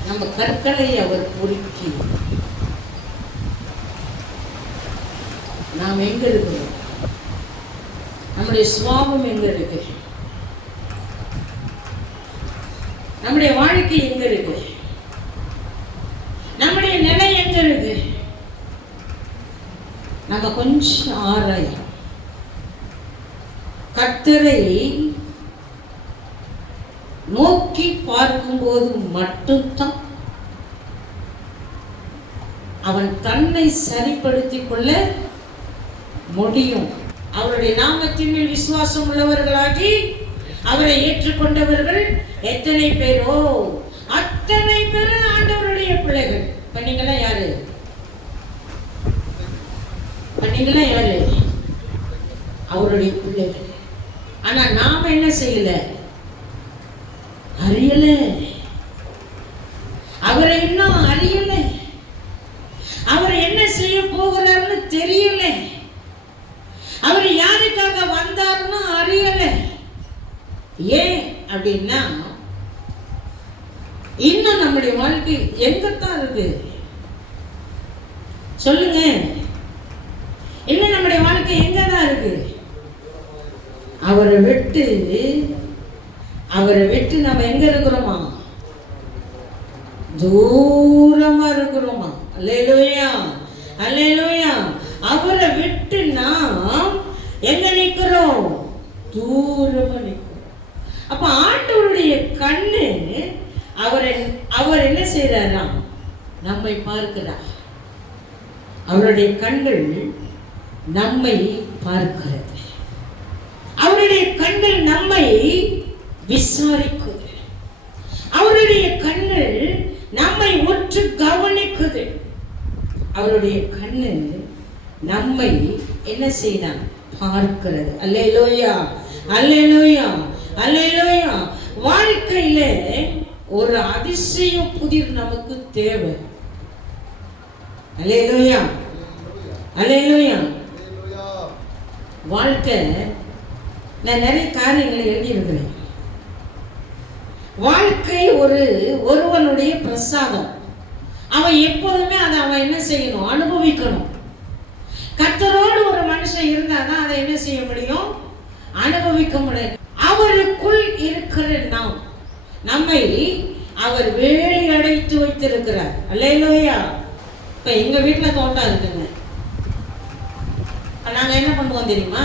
நம்ம கற்களை அவர் பொறுக்கி. நாம் எங்க இருக்கிறோம்? நம்முடைய சுவாபம் எங்க இருக்கு? நம்முடைய வாழ்க்கை எங்க இருக்கு? நம்முடைய நிலை எங்க இருக்கு? நம்ம கொஞ்சம் ஆராயும். கர்த்தரை நோக்கி பார்க்கும்போது மட்டும்தான் அவன் தன்னை சரிப்படுத்திக் கொள்ள முடியும். அவருடைய நாமத்தின் மேல் விசுவாசம் உள்ளவர்களாகி அவரை ஏற்றுக்கொண்டவர்கள் எத்தனை பேரோ அத்தனை பேர் ஆண்டவருடைய பிள்ளைகள். பண்ணீங்களா யாரு? பண்ணீங்களா யாரு? அவருடைய பிள்ளைகள். ஆனா நாம என்ன செய்யல? அறியல. அவரை இன்னும் அறியல. அவர் என்ன செய்ய போகிறார்னு தெரியல. அவர் யாருக்காக வந்தார்னு அறியல. இன்னும் நம்முடைய வாழ்க்கை எங்கத்தான் இருக்கு சொல்லுங்க? இன்னும் நம்முடைய வாழ்க்கை எங்கதான் இருக்கு? அவரை விட்டு நம்ம எங்க இருக்கிறோமா? தூரமா இருக்கிறோமா? அல்லேலூயா, அல்லேலூயா. அவரை விட்டு நாம் எங்க நிக்கிறோம்? தூரமா நிக்கிறோம். அப்ப ஆண்டவருடைய கண்ணு அவர் என்ன செய்யறாராம்? நம்மை பார்க்கிறார். அவருடைய கண்கள் நம்மை பார்க்கிறது. அவருடைய கண்கள் நம்மை விசாரிக்குது. அவருடைய கண்கள் நம்மை உற்று கவனிக்குது. அவருடைய கண்ணு நம்மை என்ன செய்யலாம்? பார்க்கிறது. அல்லேலூயா, அல்லேலூயா, அல்லேலூயா. வாழ்க்கையில ஒரு அதிசய புதிர் நமக்கு தேவை. அல்லேலூயா, அல்லேலூயா. வாழ்க்கை, நான் நிறைய காரியங்களை எழுதியிருக்கிறேன். வாழ்க்கை ஒருவனுடைய பிரசாதம். அவன் எப்போதுமே அதை அவன் என்ன செய்யணும்? அனுபவிக்கணும். கர்த்தரோடு ஒரு மனுஷன் இருந்தாதான் அதை என்ன செய்ய முடியும்? அனுபவிக்க முடியும். அவருக்குள் இருக்கிற நம்மை அவர் வேலி அடைத்து வைத்திருக்கிறார். அல்லேலூயா. இப்ப எங்க வீட்டுல தோட்டம் இருக்குங்க. நாங்க என்ன பண்ணுவோம் தெரியுமா?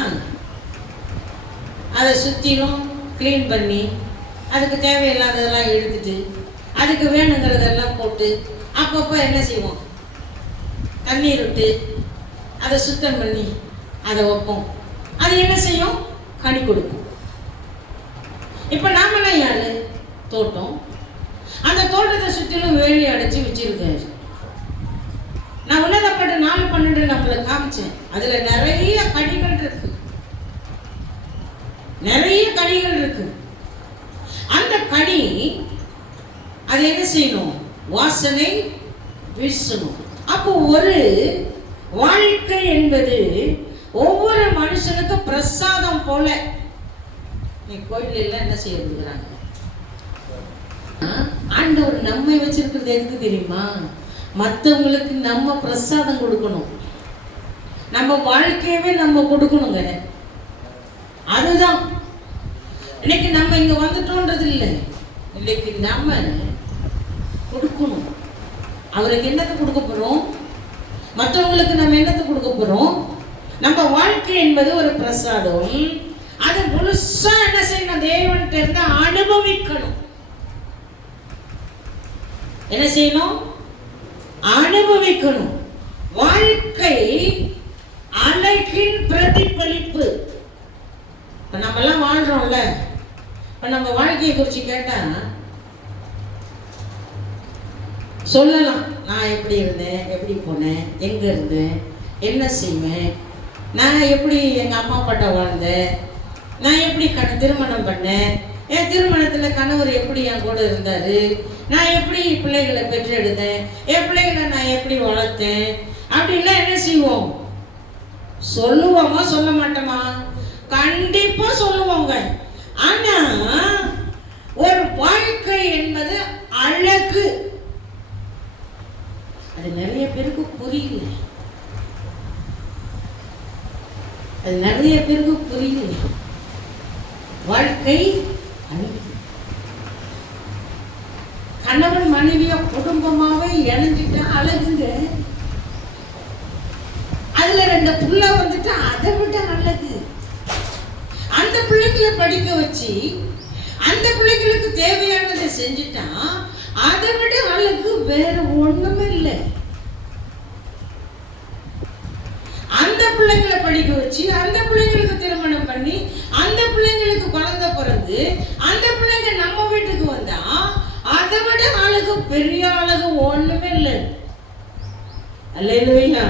அதை சுத்திலும் கிளீன் பண்ணி அதுக்கு தேவையில்லாததெல்லாம் எடுத்துட்டு அதுக்கு வேணுங்கிறதெல்லாம் போட்டு அப்பப்போ என்ன செய்வோம்? தண்ணீர் விட்டு அதை சுத்தம் பண்ணி அதை வைப்போம். அது என்ன செய்யும்? கனி கொடுக்கும். இப்ப நாமெல்லாம் யாரு? தோட்டம். அந்த தோட்டத்தை சுற்றிலும் வேலி அடைச்சு வச்சிருக்காரு. நான் உன்னதப்பட்ட 4:12 நம்மளை காமிச்சேன். அதுல நிறைய கனிகள் இருக்கு, நிறைய கனிகள் இருக்கு. அந்த கனி அது என்ன செய்யணும்? வாசனை வீசணும். அப்போ ஒரு வாழ்க்கை என்பது ஒவ்வொரு மனுஷனுக்கு பிரசாதம் போல. கோயில் எல்லாம் என்ன செய்யறாங்க? ஆண்டவர் நம்மை வச்சிருக்கிறது எதுக்கு தெரியுமா? மற்றவங்களுக்கு நம்ம பிரசாதம் கொடுக்கணும். நம்ம வாழ்க்கையவே நம்ம கொடுக்கணுங்க. அதுதான் இன்னைக்கு நம்ம இங்க வந்துட்டோன்றது இல்லை. இன்னைக்கு நம்ம கொடுக்கணும். அவருக்கு என்னத்தை கொடுக்க போறோம்? மற்றவங்களுக்கு நம்ம என்னத்தை கொடுக்க போறோம்? நம்ம வாழ்க்கை என்பது ஒரு பிரசாதம். அது முழுசா என்ன செய்யணும்? தேவன்கிட்ட இருந்து அனுபவிக்கணும். என்ன செய்யணும்? அனுபவிக்கணும். வாழ்க்கை அழகின் பிரதிபலிப்பு. இப்ப நம்ம எல்லாம் வாழ்றோம்ல, இப்ப நம்ம வாழ்க்கையை குறிச்சு கேட்டா சொல்லலாம். நான் எப்படி இருந்தேன், எப்படி போனேன், எங்க இருந்தேன், என்ன செய்வேன், நான் எப்படி எங்க அம்மா அப்பாட்ட வாழ்ந்தேன், நான் எப்படி திருமணம் பண்ணேன், என் திருமணத்துல கணவர் எப்படி என் கூட இருந்தாரு, நான் எப்படி பிள்ளைகளை பெற்றெடுத்தேன், என் பிள்ளைகளை நான் எப்படி வளர்த்தேன், அப்படின்லாம் என்ன செய்வோம்? சொல்லுவோமா சொல்ல மாட்டோமா? கண்டிப்பா சொல்லுவோங்க. ஆனா ஒரு வாழ்க்கை என்பது அழகு. அது நிறைய பேருக்கு புரியல. அது நிறைய பேருக்கு புரியல. வாழ்க்கை கணவன் மனைவிய குடும்பமாவே இணைஞ்சிட்டா அழகுங்க. அதுல 2 புள்ள வந்துட்டா அதை விட அழகு. அந்த பிள்ளைகளை படிக்க வச்சு அந்த பிள்ளைகளுக்கு தேவையானதை செஞ்சுட்டா அதை விட அழகு வேற ஒண்ணுமே இல்லை. அந்த பிள்ளைங்களை படிக்க வச்சு அந்த பிள்ளைங்களுக்கு திருமணம் பண்ணி அந்த பிள்ளைங்களுக்கு குழந்தை பிறந்து அந்த பிள்ளைங்க நம்ம வீட்டுக்கு வந்தா அதை விட அழகு பெரிய அழகு ஒண்ணுமே இல்லை. அல்லேலூயா,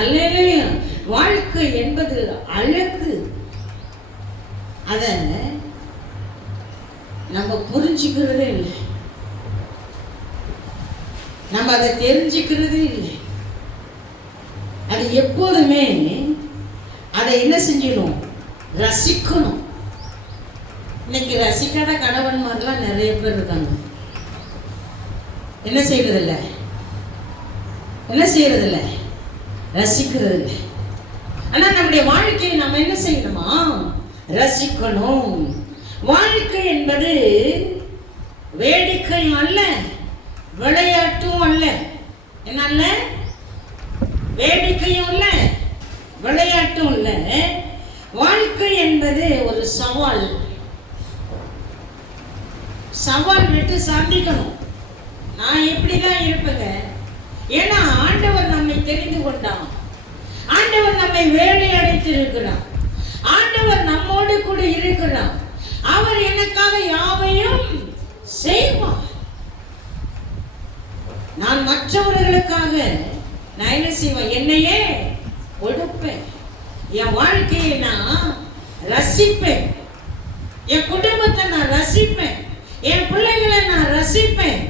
அல்லேலூயா. வாழ்க்கை என்பது அழகு. அத நம்ம புரிஞ்சுக்கிறதே இல்லை, நம்ம அதை தெரிஞ்சுக்கிறதே இல்லை. அது எப்போதுமே அதை என்ன செஞ்சிடும்? ரசிக்கணும். இன்னைக்கு ரசிக்காத கணவன்மாரெல்லாம் நிறைய பேர் இருக்காங்க. என்ன செய்யறதில்ல? என்ன செய்யறதில்ல? ரசிக்கிறது இல்லை. ஆனா நம்முடைய வாழ்க்கையை நம்ம என்ன செய்யணுமா? ரசிக்கணும். வாழ்க்கை என்பது வேடிக்கையும் அல்ல, விளையாட்டும் அல்ல. என்ன அல்ல? வேடிக்கையும் இல்ல, விளையாட்டும் இல்ல. வாழ்க்கை என்பது ஒரு சவால். சவால் விட்டு சந்திக்கணும். நான் இப்படிதான் இருப்பேங்க. ஏன்னா ஆண்டவர் நம்மை தெரிந்து கொண்டான். ஆண்டவர் நம்மை வேலை அடைத்து இருக்கிறார். ஆண்டவர் நம்மோடு கூட இருக்கிறார். அவர் எனக்காக யாவையும் செய்வார். நான் மற்றவர்களுக்காக நான் என்ன செய்வேன்? என்னையே கொடுப்பேன். என் வாழ்க்கையை நான் ரசிப்பேன். என் குடும்பத்தை நான் ரசிப்பேன். என் பிள்ளைகளை நான் ரசிப்பேன்.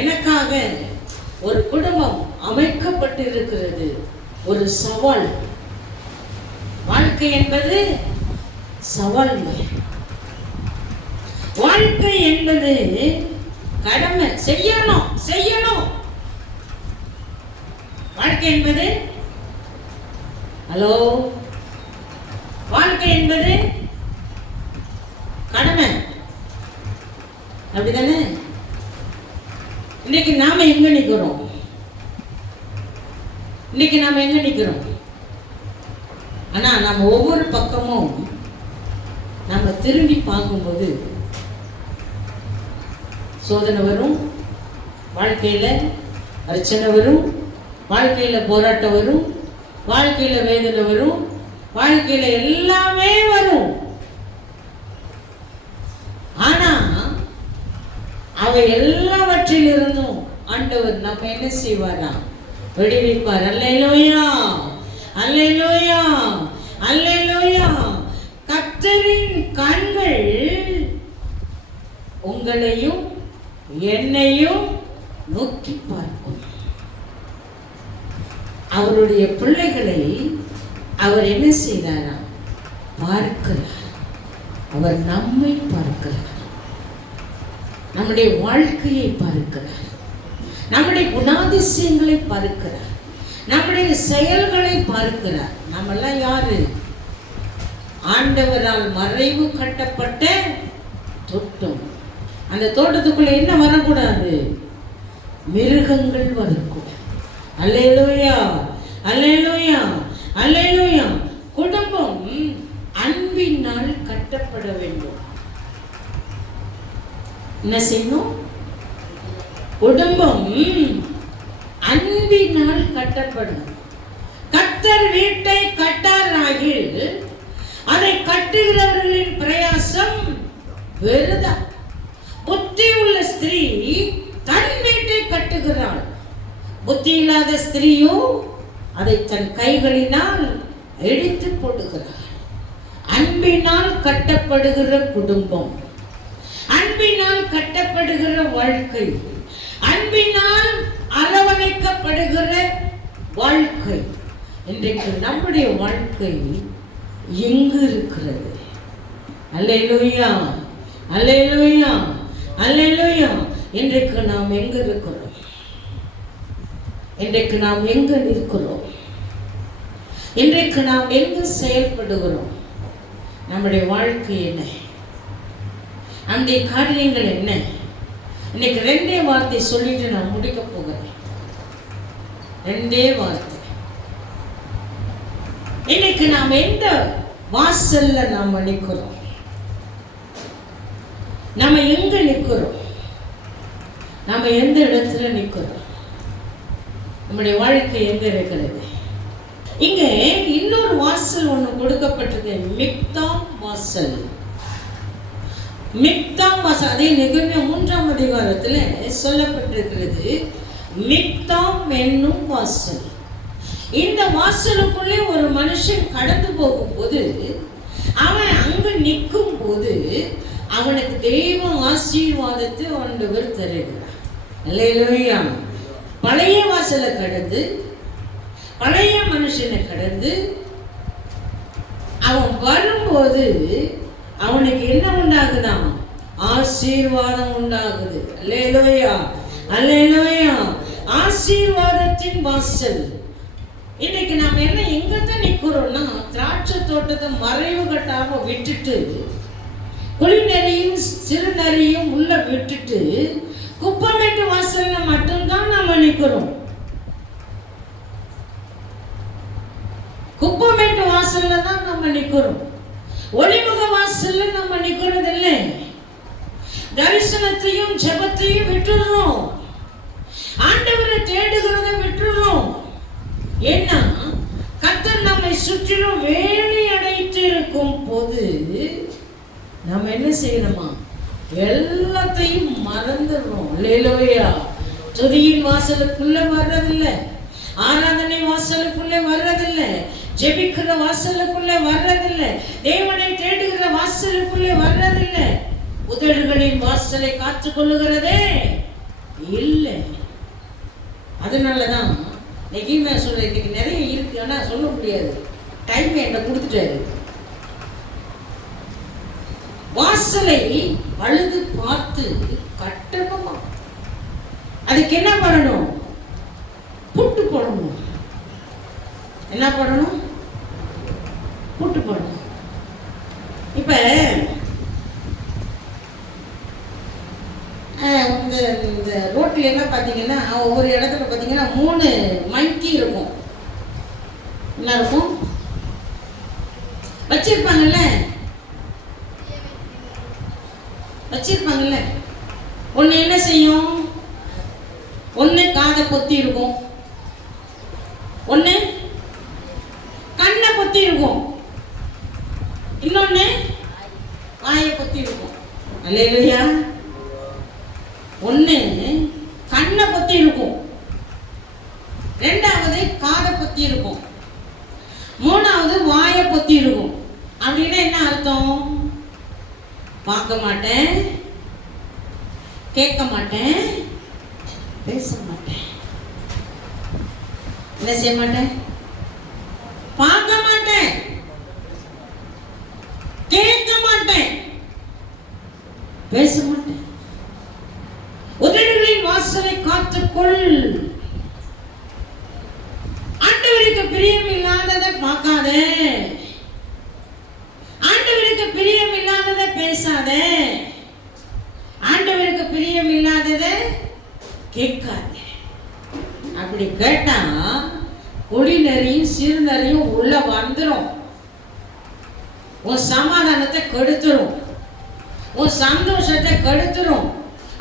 எனக்காக ஒரு குடும்பம் அமைக்கப்பட்டு இருக்கிறது. ஒரு சவால். வாழ்க்கை என்பது சவால். வாழ்க்கை என்பது கடமை. செய்யணும். வாழ்க்கை என்பது ஹலோ வாழ்க்கை என்பது கடமை. அப்படிதானே? இன்னைக்கு நாம எங்க நிக்கிறோம்? ஆனா நம்ம ஒவ்வொரு பக்கமும் நம்ம திரும்பி பார்க்கும்போது சோதனை வரும், வாழ்க்கையில பிரச்சனை வரும், வாழ்க்கையில போராட்டம் வரும், வாழ்க்கையில வேதனை வரும், வாழ்க்கையில எல்லாமே வரும். ஆனா அவை எல்லாவற்றிலிருந்தும் ஆண்டவர் நம்ம என்ன செய்வாரா? விடுவிப்பார். அல்லேலூயா, அல்லேலூயா, அல்லேலூயா. கர்த்தரின் கண்கள் உங்களையும் என்னையும் நோக்கி பார்க்கும். அவருடைய பிள்ளைகளை அவர் என்ன செய்தாரா? பார்க்கிறார். அவர் நம்மை பார்க்கிறார். நம்முடைய வாழ்க்கையை பார்க்கிறார். நம்முடைய குணாதிசயங்களை பார்க்கிறார். நம்முடைய செயல்களை பார்க்கிறார். நம்மெல்லாம் யாரு? ஆண்டவரால் மறைவு கட்டப்பட்ட தோட்டம். அந்த தோட்டத்துக்குள்ள என்ன வரக்கூடாது? மிருகங்கள் வரக்கூடாது. அல்லேலூயா, அல்லேலூயா, அல்லேலூயா. குடும்பம் அன்பினால் கட்டப்பட வேண்டும். என்ன செய்யணும்? குடும்பம் அன்பினால் கட்டப்படும். கர்த்தர் வீட்டை கட்டாராகில் அதை கட்டுகிறவர்களின் பிரயாசம் வெறுதா. புத்தி உள்ள ஸ்திரீ தன் வீட்டை கட்டுகிறாள். புத்தி இல்லாத ஸ்திரீயோ அதை தன் கைகளினால் எடுத்து போடுகிறாள். அன்பினால் கட்டப்படுகிற குடும்பம், அன்பினால் கட்டப்படுகிற வாழ்க்கை, அன்பினால் அரவணைக்கப்படுகிற வாழ்க்கை. இன்றைக்கு நம்முடைய வாழ்க்கை எங்கு இருக்கிறது? அல்லேலூயா, அல்லேலூயா, அல்லேலூயா. இன்றைக்கு நாம் எங்க இருக்கிறோம்? இன்றைக்கு நாம் எங்க நிற்கிறோம்? இன்றைக்கு நாம் எங்கு செயல்படுகிறோம்? நம்முடைய வாழ்க்கை என்ன? அந்த காரியங்கள் என்ன? இன்னைக்கு ரெண்டே வார்த்தை சொல்லிட்டு நான் முடிக்க போகிறேன். ரெண்டே வார்த்தை. இன்னைக்கு நாம் எந்த வாசல்ல நாம நிற்கிறோம்? நம்ம எங்க நிற்கிறோம்? நம்ம எந்த இடத்துல நிற்கிறோம்? நம்முடைய வாழ்க்கை எங்க இருக்கிறது? இங்க இன்னொரு வாசல் ஒண்ணு கொடுக்கப்பட்டது. மிக்தாம் வாசல். மிக்தாம் வாசல். அதே நெகேமியா 3ஆம் அதிகாரத்துல சொல்லப்பட்டிருக்கிறது. மிக்தாம் என்னும் வாசல். இந்த வாசலுக்குள்ளே ஒரு மனுஷன் கடந்து போகும்போது, அவன் அங்கு நிற்கும் போது அவனுக்கு தெய்வ ஆசீர்வாதத்தை ஆண்டவர் தருகிறார். அல்லேலூயா. பழைய வாசலை கடந்து, பழைய மனுஷனை கடந்து அவன் வரும்போது அவனுக்கு என்ன உண்டாகுதாம்? ஆசீர்வாதம் உண்டாகுது. அல்லேலூயா, அல்லேலூயா. ஆசீர்வாதத்தின் வாசல். இன்னைக்கு நாம் என்ன எங்கதான் நிக்கிறோம்னா, திராட்சை தோட்டத்தை மறைவு கட்டாம விட்டுட்டு, குளிநெறியும் சிறு நெறியும் உள்ள விட்டுட்டு, குப்பமேட்டு வாசல்ல மட்டும்தான் நாம நிக்கிறோம். குப்பமேட்டு வாசல்ல தான் நம்ம நிக்கிறோம். ஒளிமுக வாசல்ல நம்ம நிக்கிறது இல்லை. தரிசனத்தையும் ஜெபத்தையும் விட்டுறோம். ஆண்டவரை தேடுகிறத விட்டுறோம். ஏன்னா கர்த்தர் நம்மை சுற்றிலும் வேலி அடைத்து இருக்கும் போது நம்ம என்ன செய்யணுமா? எல்லாத்தையும் மறந்துடுறோம். அல்லேலூயா. துதியின் வாசலுக்குள்ள வர்றதில்லை, ஆராதனை வாசலுக்குள்ளே வர்றதில்லை, ஜெபிக்கிற வாசலுக்குள்ளே வர்றதில்லை, தேவனை தேடுகிற வாசலுக்குள்ளே வர்றதில்லை, உதடுகளின் வாசலை காத்துக் கொள்ளுகிறதே இல்லை. அதனாலதான் நெகிமா சொல்றதுக்கு நிறைய இருக்கு, ஆனா சொல்ல முடியாது, டைம் என்ன கொடுத்துட்டாரு. வாசலை அழுது பார்த்து கட்டணுமா? அதுக்கு என்ன பண்ணணும்? புட்டு போடணும். என்ன பண்ணணும்? புட்டு போடணும். இப்ப இந்த ரோட்ல எல்லாம் பாத்தீங்கன்னா, ஒவ்வொரு இடத்துல பாத்தீங்கன்னா 3 மங்கி இருக்கும். என்ன இருக்கும்? வச்சிருப்பாங்கல்ல. ஒண்ணு என்ன செய்யும்? ஒண்ணு காதை பொத்தி இருக்கும், ஒண்ணு கண்ணை பொத்தி இருக்கும், இன்னொன்னு வாயை பொத்தி இருக்கும். அல்லேலூயா. ஒண்ணு கண்ணை பொத்தி இருக்கும், ரெண்டாவது காதை பொத்தி இருக்கும், மூணாவது வாயை பொத்தி இருக்கும். அப்படின்னா என்ன அர்த்தம்? பார்க்க மாட்டேன், கேட்க மாட்டேன், பேச மாட்டேன். என்ன செய்ய மாட்டேன்? பார்க்க மாட்டேன், கேட்க மாட்டேன், பேச மாட்டேன். உதடுகளின் வாசலை காத்துக்கொள். ஆண்டவருக்கு பிரியம் இல்லாததை பார்க்காத, ஆண்டவருக்கு பிரியம் இல்லாததை பேசாத, ஆண்டவருக்கு பிரியம் இல்லாததை கேட்காத. அப்படி கேட்டா குடிநெறியும் சிறுநெறியும் உள்ள வந்துடும். உன் சமாதானத்தை கெடுத்துரும், உன் சந்தோஷத்தை கெடுத்துரும்.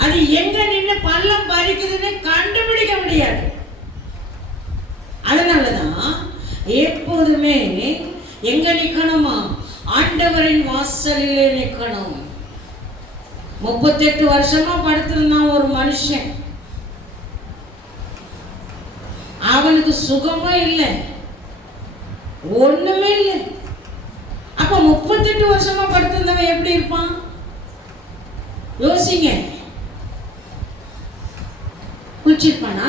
அது எங்க நின்று பள்ளம் பறிக்குதுன்னு கண்டுபிடிக்க முடியாது. அதனாலதான் எப்போதுமே எங்க நிக்கணுமா? ஆண்டவரின் வாசலிலே நிக்கணும். 38 வருஷமா படுத்திருந்தான் ஒரு மனுஷன். அவனுக்கு சுகமா இல்லை, ஒண்ணுமே இல்லை. அப்ப 38 வருஷமா படுத்திருந்தவன் எப்படி இருப்பான்? யோசிங்க. குளிச்சிருப்பானா?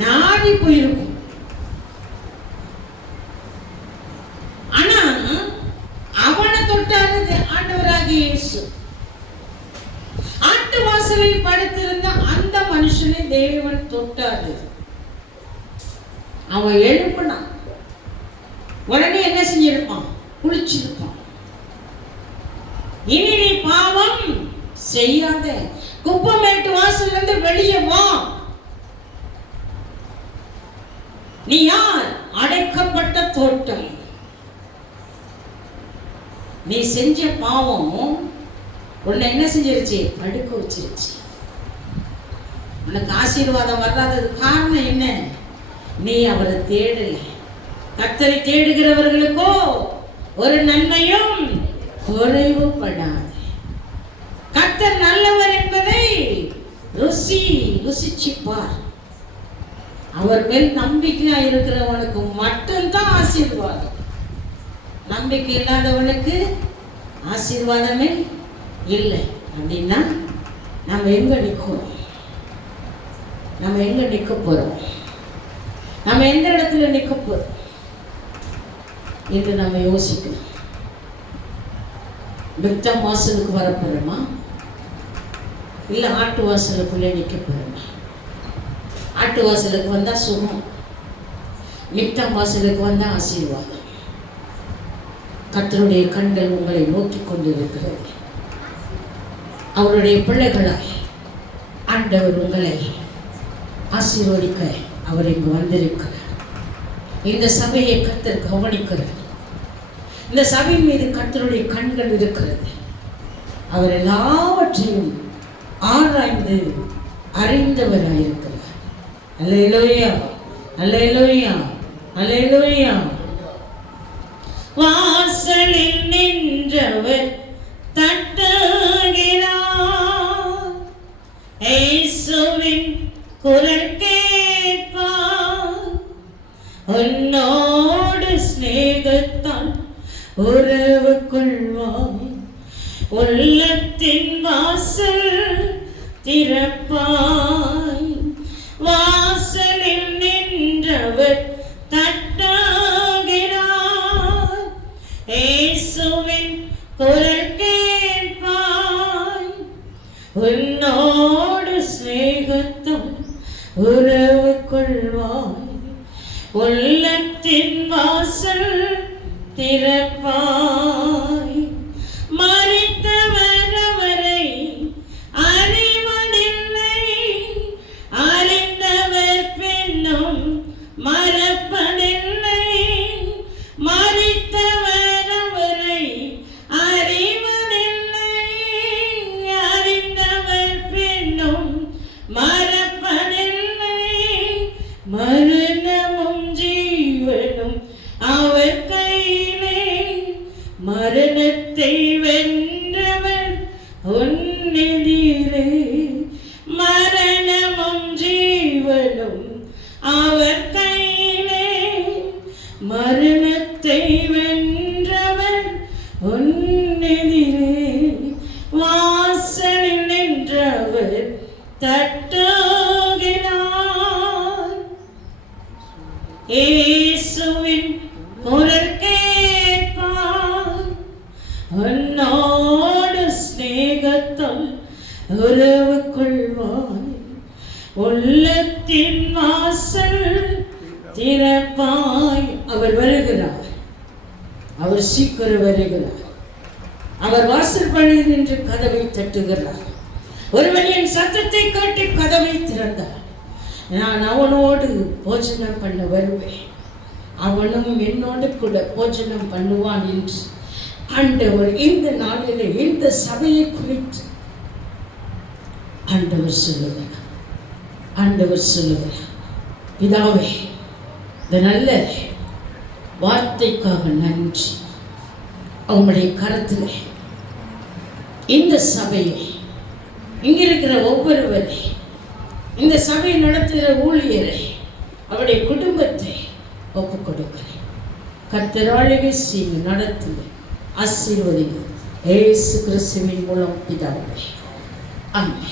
நாடி போயிருக்கும். ஆனா அவனை தொட்டாரு ஆண்டவராகிய இயேசு. ஆட்டு வாசலில் படுத்திருந்த அந்த மனுஷனை தேவன் தொட்டாரு. அவன் எழுப்பினான். உடனே என்ன செஞ்சிருப்பான்? குளிச்சிருப்பான். இனி நீ பாவம் செய்யாத, குப்பமேட்டு வாசல்ல இருந்து வெளியே வா. நீ யார்? அடைக்கப்பட்ட தோட்டம். நீ செஞ்ச பாவம் உன்னை என்ன செஞ்சிருச்சு? படுக்க வச்சிருச்சு. உனக்கு ஆசீர்வாதம் வராதது காரணம் என்ன? நீ அவரை தேடல. கர்த்தரை தேடுகிறவர்களுக்கோ ஒரு நன்மையும் குறைவுபடாது. கர்த்தர் நல்லவர் என்பதை ருசிச்சுப்பார். அவர் மேல் நம்பிக்கையா இருக்கிறவனுக்கு மட்டும்தான் ஆசீர்வாதம். நம்பிக்கை இல்லாதவனுக்கு ஆசீர்வாதமே இல்லை. அப்படின்னா நம்ம எங்க நிற்கிறோம்? நம்ம எங்க நிற்க போறோம்? நம்ம எந்த இடத்துல நிற்க போறோம் என்று நம்ம யோசிக்கணும். பெத்தம் வாசலுக்கு வர போகிறோமா, இல்லை ஆட்டு வாசலுக்குள்ளே நிற்க போகிறோமா? ஆட்டு வாசலுக்கு வந்தால் சுகம், நித்தம் வாசலுக்கு வந்தால் ஆசீர்வாதம். கர்த்தருடைய கண்கள் உங்களை நோக்கி கொண்டிருக்கிறது. அவருடைய பிள்ளைகளாய் ஆண்டவர் உங்களை ஆசீர்வதிக்க அவர் இங்கு வந்திருக்கிறார். இந்த சபையை கர்த்தர் கவனிக்கிறார். இந்த சபையின் மீது கர்த்தருடைய கண்கள் இருக்கிறது. அவர் எல்லாவற்றையும் ஆராய்ந்து அறிந்தவராயிருக்கிறார். அல்லேலூயா, அல்லேலூயா, அல்லேலூயா. வாசலில் நின்றவர் தட்டுகிறார், இயேசுவின் குரல் கேட்பார். உன்னோடு சிநேகத்தால் உறவு கொள்வாய், உள்ளத்தின் வாசல் திறப்பாய். வாசலில் நின்றவர் தட்டுகிறார், இயேசுவின் குரல் கேட்பாய். உன்னோடு சிநேகத்தால் உறவு கொள்வாய், உள்ளத்தின் வாசல் திறப்பாய். மரித்தவர் அவரை அறிவதில்லை, அறிந்தவர் பின்னும் மறப்பதில்லை. மரித்தவர் அவரை அறிவதில்லை, அறிந்தவர் பின்னும் மறப்பதில்லை. மரணமும் ஜீவனும் அவர் கையிலே, மரணத்தை வென்றவர் உன்னெதிரே. மரணமும் ஜீவனும் அவர் கையிலே, மரணத்தை வென்றவர் உன்னெதிரே. வாசலில் நின்றவர் தட்டுகிறார், இயேசுவின் குரல் கேட்பார். உன்னோடு சிநேகத்தால் உறவு கொள்வாய், உள்ளத்தின் வாசல் திறப்பாய். அவர் வருகிறார், அவர் சீக்கிரம் வருகிறார். அவர் வாசல் பணியில் நின்று கதவை தட்டுகிறார். ஒருவன் என் சத்தத்தை கேட்டு கதவை திறந்தார், நான் அவனோடு போஜனம் பண்ண வருவேன், அவனும் என்னோடு கூட போஜனம் பண்ணுவான் என்று ஆண்டவர் இந்த நாளிலே இந்த சபையை குறித்து ஆண்டவர் சொல்லுகிறார். ஆண்டவர் சொல்லுகிறார், பிதாவே, இந்த நல்ல வார்த்தைக்காக நன்றி. அவங்களுடைய கருத்தில் இந்த சபையை, இங்கிருக்கிற ஒவ்வொருவரை, இந்த சபை நடத்துகிற ஊழியரை, அவருடைய குடும்பத்தை ஒப்புக் கொடுக்கிறேன். கர்த்தராலே செய்து நடத்துங்க, ஆசீர்வதிங்க. இயேசு கிறிஸ்துவின் மூலம் பிதாவே, ஆமென்.